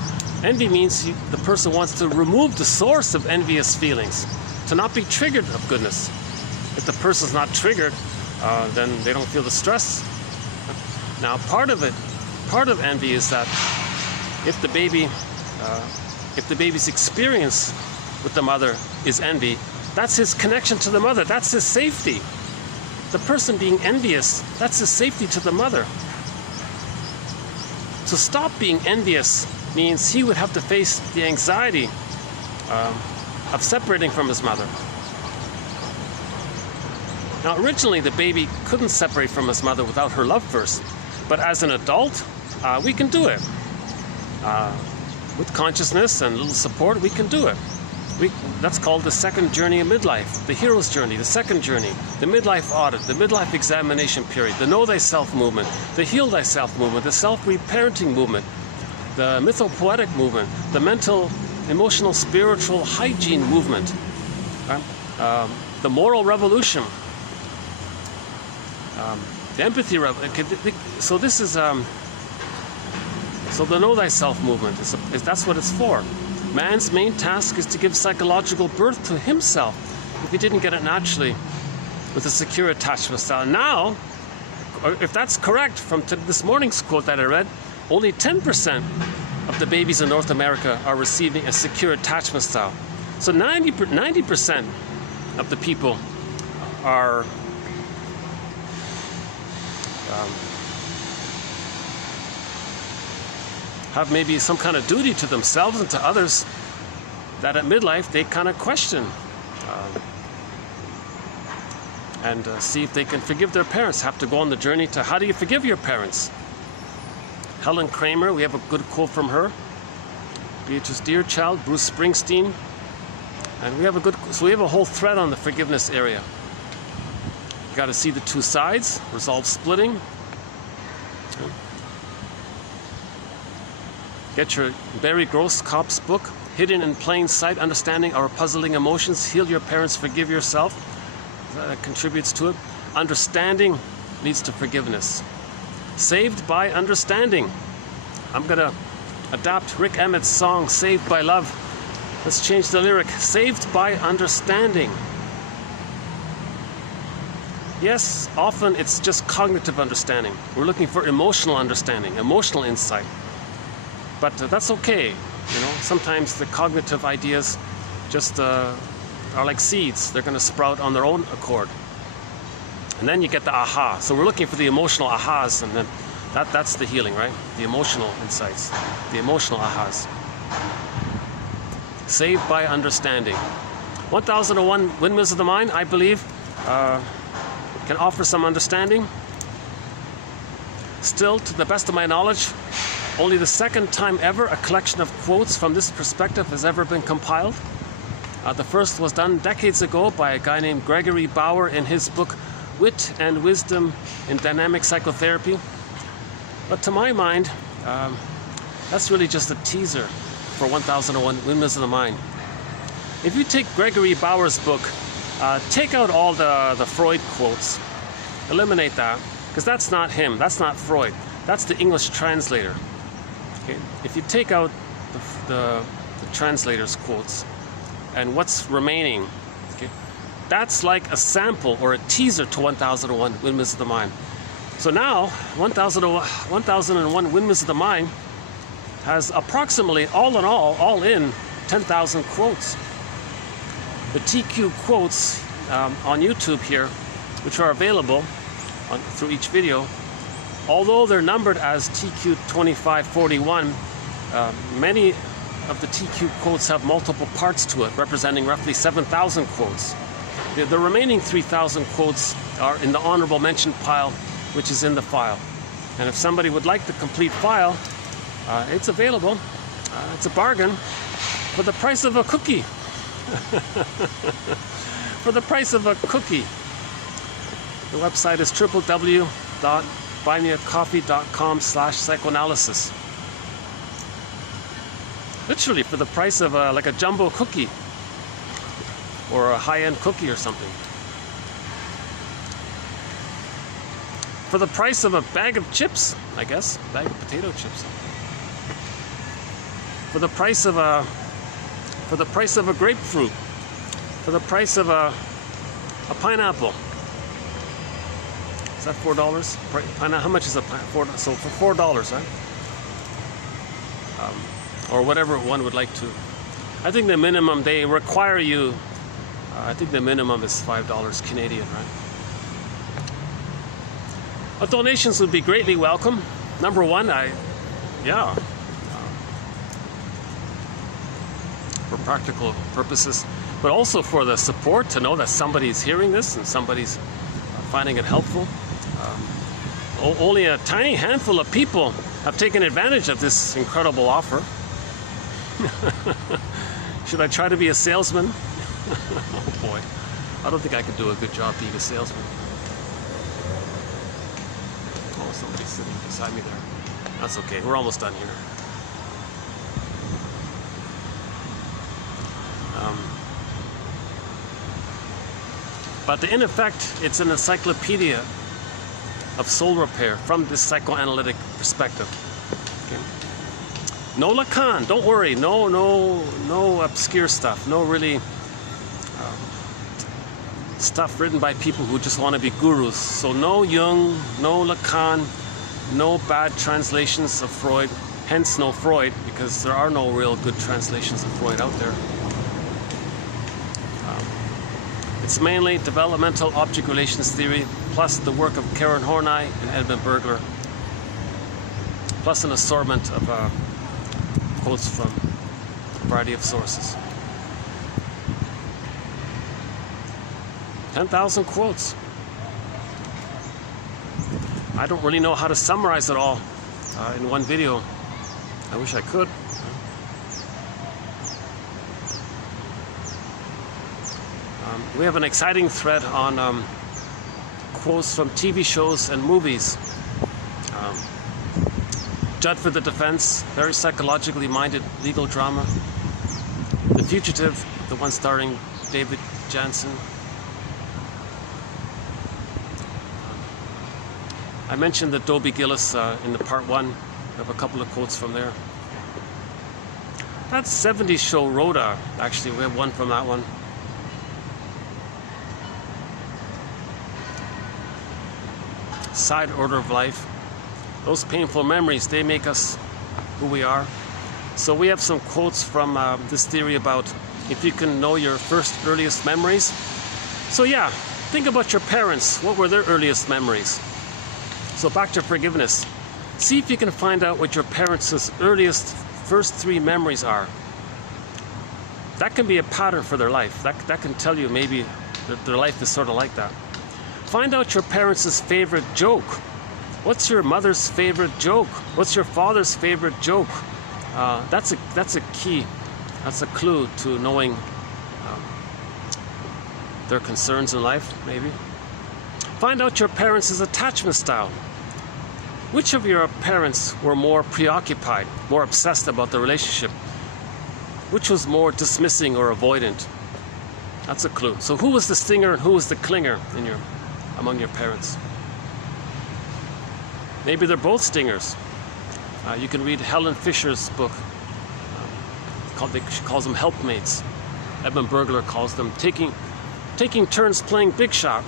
envy means the person wants to remove the source of envious feelings, to not be triggered of goodness. If the person's not triggered, then they don't feel the stress. Now, part of envy is that if the baby's experience with the mother is envy, that's his connection to the mother, that's his safety. The person being envious, that's his safety to the mother. To stop being envious means he would have to face the anxiety of separating from his mother. Now, originally the baby couldn't separate from his mother without her love first, but as an adult, we can do it. With consciousness and a little support, we can do it. That's called the second journey of midlife, the hero's journey, the second journey, the midlife audit, the midlife examination period, the know thyself movement, the heal thyself movement, the self-reparenting movement, the mythopoetic movement, the mental, emotional, spiritual hygiene movement, the moral revolution, the empathy revolution. So this is So the know thyself movement, that's what it's for. Man's main task is to give psychological birth to himself, if he didn't get it naturally, with a secure attachment style. Now, if that's correct from this morning's quote that I read, only 10% of the babies in North America are receiving a secure attachment style. So 90% of the people are have maybe some kind of duty to themselves and to others that at midlife they kind of question and see if they can forgive their parents, have to go on the journey to how do you forgive your parents. Helen Kramer, we have a good quote from her. Beatrice Deerchild, Bruce Springsteen, and we have a whole thread on the forgiveness area. You got to see the two sides, resolve splitting. Get your Barry Grosskopf's book, Hidden in Plain Sight, Understanding Our Puzzling Emotions, Heal Your Parents, Forgive Yourself. That contributes to it. Understanding leads to forgiveness. Saved by Understanding. I'm going to adapt Rick Emmett's song, Saved by Love. Let's change the lyric. Saved by Understanding. Yes, often it's just cognitive understanding. We're looking for emotional understanding, emotional insight. But that's okay. You know, sometimes the cognitive ideas just are like seeds. They're going to sprout on their own accord. And then you get the aha. So we're looking for the emotional ahas, and then that's the healing, right? The emotional insights, the emotional ahas. Saved by Understanding. 1001 Windmills of the Mind, I believe, can offer some understanding. Still, to the best of my knowledge, only the second time ever a collection of quotes from this perspective has ever been compiled. The first was done decades ago by a guy named Gregory Bauer in his book, Wit and Wisdom in Dynamic Psychotherapy. But to my mind, that's really just a teaser for 1001 Windmills of the Mind. If you take Gregory Bauer's book, take out all the Freud quotes, eliminate that, because that's not him, that's not Freud, that's the English translator. Okay? If you take out the translator's quotes and what's remaining, okay, that's like a sample or a teaser to 1001 Windmills of the Mind. So now, 1001 Windmills of the Mind has approximately, all in, 10,000 quotes. The TQ quotes on YouTube here, which are available through each video, although they're numbered as TQ 2541, many of the TQ quotes have multiple parts to it, representing roughly 7,000 quotes. The remaining 3,000 quotes are in the honorable mention pile, which is in the file. And if somebody would like the complete file, it's available. It's a bargain for the price of a cookie. For the price of a cookie. The website is www.buymeacoffee.com/psychoanalysis. Literally, for the price of like a jumbo cookie or a high-end cookie or something. For the price of a bag of chips, I guess, a bag of potato chips. For the price of a grapefruit. For the price of a pineapple. Is that $4? How much is a pineapple? So for $4, right? Or whatever one would like to. I think the minimum they require you. I think the minimum is $5 Canadian, right? But donations would be greatly welcome. Number one, for practical purposes, but also for the support to know that somebody's hearing this and somebody's finding it helpful. Only a tiny handful of people have taken advantage of this incredible offer. Should I try to be a salesman? Oh boy, I don't think I could do a good job being a salesman. Oh, somebody's sitting beside me there. That's okay, we're almost done here. But in effect, it's an encyclopedia of soul repair from this psychoanalytic perspective. Okay? No Lacan, don't worry. No obscure stuff. No really stuff written by people who just want to be gurus. So no Jung, no Lacan, no bad translations of Freud. Hence no Freud, because there are no real good translations of Freud out there. It's mainly developmental object relations theory, plus the work of Karen Horney and Edmund Bergler, plus an assortment of quotes from a variety of sources. 10,000 quotes. I don't really know how to summarize it all in one video. I wish I could. We have an exciting thread on quotes from TV shows and movies. Judd for the Defense, very psychologically minded legal drama. The Fugitive, the one starring David Janssen. I mentioned the Dobie Gillis in the part 1. I have a couple of quotes from there. That 70s show Rhoda, actually, we have one from that one. Side Order of Life. Those painful memories, they make us who we are. So we have some quotes from this theory about if you can know your first earliest memories. So yeah, think about your parents. What were their earliest memories? So back to forgiveness. See if you can find out what your parents' earliest first 3 memories are. That can be a pattern for their life. That can tell you maybe that their life is sort of like that. Find out your parents' favorite joke. What's your mother's favorite joke? What's your father's favorite joke? That's a key. That's a clue to knowing their concerns in life, maybe. Find out your parents' attachment style. Which of your parents were more preoccupied, more obsessed about the relationship? Which was more dismissing or avoidant? That's a clue. So who was the stinger and who was the clinger among your parents? Maybe they're both stingers. You can read Helen Fisher's book. She calls them helpmates. Edmund Bergler calls them taking turns playing big shot.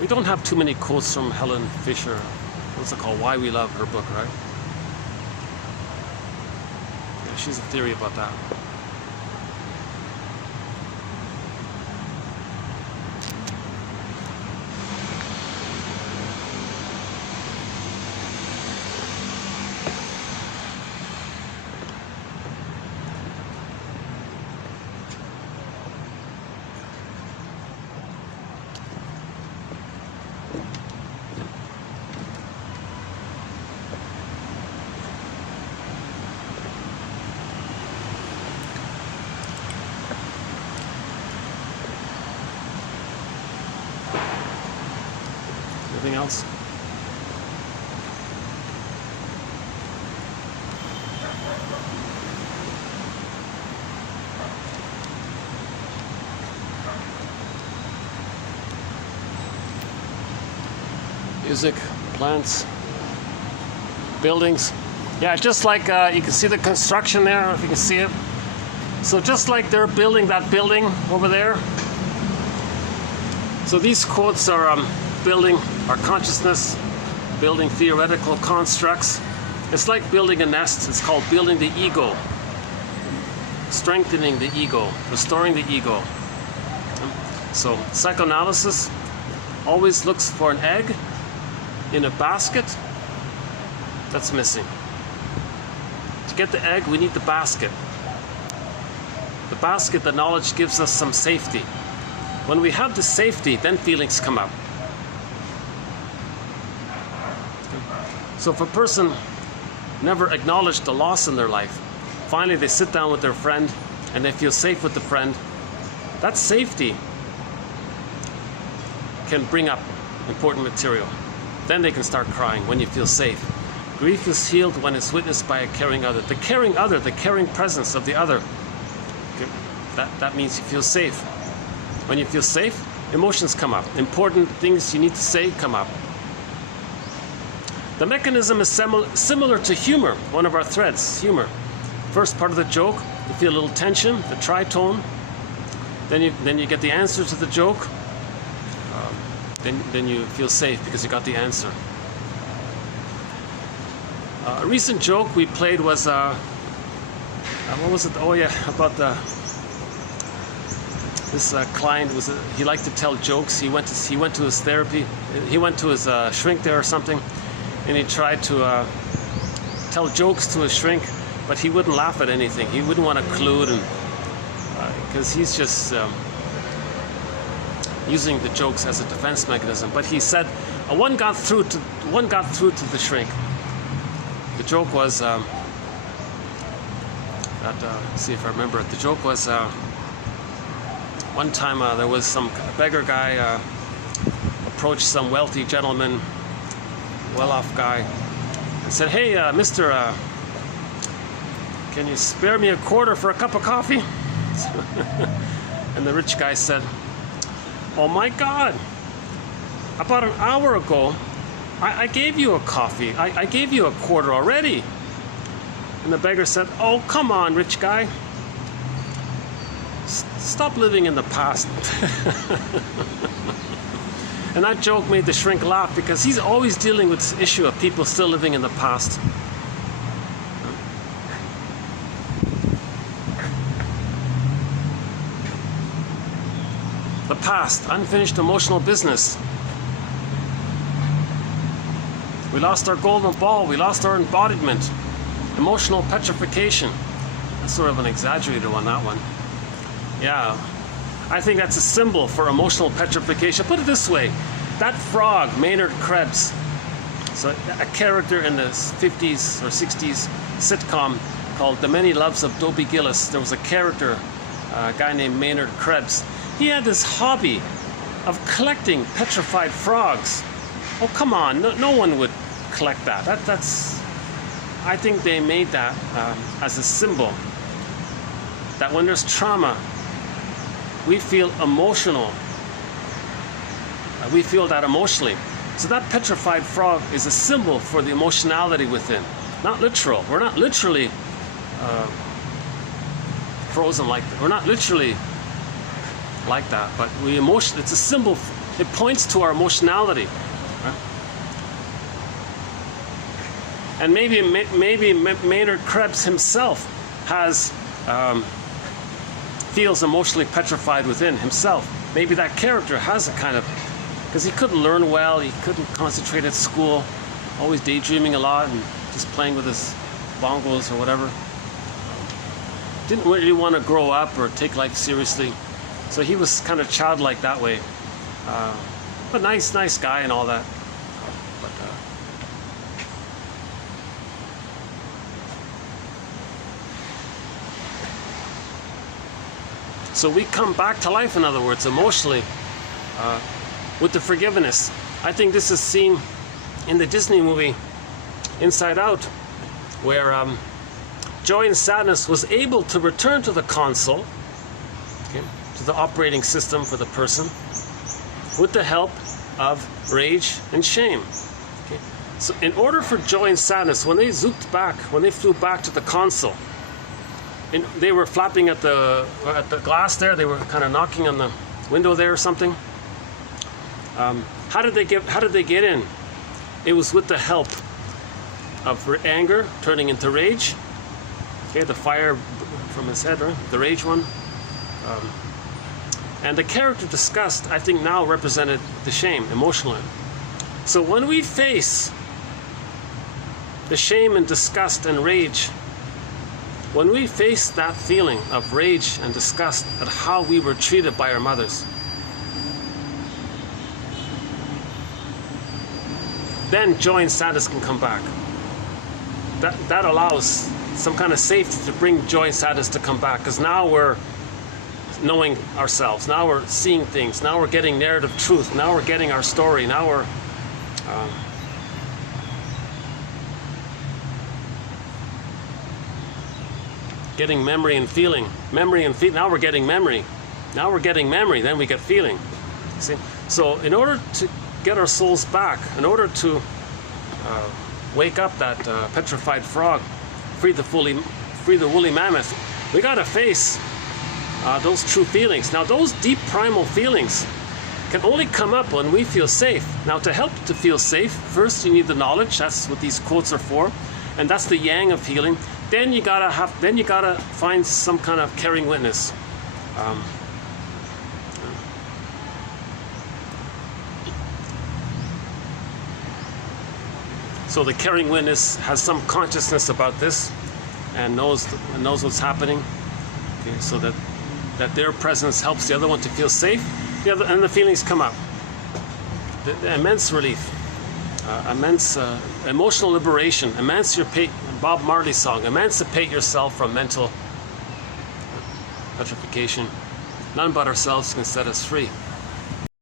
We don't have too many quotes from Helen Fisher. What's it called? Why We Love, her book, right? Yeah, she's a theory about that. Anything else? Music, plants, buildings. Yeah, just like you can see the construction there, if you can see it. So just like they're building that building over there. So these quotes are building our consciousness, building theoretical constructs. It's like building a nest. It's called building the ego, strengthening the ego, restoring the ego. So psychoanalysis always looks for an egg in a basket that's missing. To get the egg, we need the basket. The basket, the knowledge gives us some safety. When we have the safety, then feelings come up. So if a person never acknowledged the loss in their life, finally they sit down with their friend and they feel safe with the friend, that safety can bring up important material. Then they can start crying when you feel safe. Grief is healed when it's witnessed by a caring other. The caring other, the caring presence of the other, okay, that means you feel safe. When you feel safe, Emotions come up. Important things you need to say come up. The mechanism is similar to humor, one of our threads, humor. First part of the joke, you feel a little tension, the tritone. Then you get the answer to the joke. Then you feel safe because you got the answer. A recent joke we played was, what was it? Oh yeah, about this client he liked to tell jokes. He went to his therapy. He went to his shrink there or something, and he tried to tell jokes to his shrink, but he wouldn't laugh at anything. He wouldn't want to collude, and because he's just using the jokes as a defense mechanism. But he said one got through to the shrink. The joke was see if I remember it. The joke was one time there was some beggar guy approached some wealthy gentleman, well-off guy, and said, "Hey, Mister, can you spare me a quarter for a cup of coffee?" And the rich guy said, "Oh my God, about an hour ago, I gave you a coffee. I gave you a quarter already." And the beggar said, "Oh, come on, rich guy. Stop living in the past." And that joke made the shrink laugh because he's always dealing with this issue of people still living in the past. The past, unfinished emotional business. We lost our golden ball, we lost our embodiment. Emotional petrification. That's sort of an exaggerated one, that one. Yeah, I think that's a symbol for emotional petrification. Put it this way, that frog, Maynard Krebs, so a character in the 50s or 60s sitcom called The Many Loves of Dobie Gillis. There was a character, a guy named Maynard Krebs. He had this hobby of collecting petrified frogs. Oh, come on, no one would collect that. I think they made that as a symbol that when there's trauma, we feel emotional. We feel that emotionally. So that petrified frog is a symbol for the emotionality within. Not literal. We're not literally frozen like that. We're not literally like that, but it's a symbol. It points to our emotionality. Right? And maybe Maynard Krebs himself feels emotionally petrified within himself. Maybe that character has a kind of, because he couldn't learn well, he couldn't concentrate at school, always daydreaming a lot and just playing with his bongos or whatever. Didn't really want to grow up or take life seriously. So he was kind of childlike that way. But nice guy and all that. So we come back to life, in other words, emotionally, with the forgiveness. I think this is seen in the Disney movie Inside Out, where joy and sadness was able to return to the console, okay, to the operating system for the person, with the help of rage and shame. Okay. So in order for joy and sadness, when they zooped back, when they flew back to the console, and they were flapping at the glass there. They were kind of knocking on the window there or something. How did they get in? It was with the help of anger turning into rage. Okay, the fire from his head, right? The rage one. And the character disgust, I think, now represented the shame emotionally. So when we face the shame and disgust and rage, when we face that feeling of rage and disgust at how we were treated by our mothers, then joy and sadness can come back. That allows some kind of safety to bring joy and sadness to come back, because now we're knowing ourselves, now we're seeing things, now we're getting narrative truth, now we're getting our story, now we're getting memory and feeling. Now we're getting memory. Now we're getting memory, then we get feeling. See? So in order to get our souls back, in order to wake up that petrified frog, free the woolly mammoth, we got to face those true feelings. Now, those deep primal feelings can only come up when we feel safe. Now, to help to feel safe, first you need the knowledge. That's what these quotes are for, and that's the yang of healing. Then you gotta find some kind of caring witness. So the caring witness has some consciousness about this and knows what's happening. Okay, so that their presence helps the other one to feel safe. And the feelings come up. The immense relief, immense emotional liberation, emancipate, Bob Marley's song, emancipate yourself from mental petrification. None but ourselves can set us free.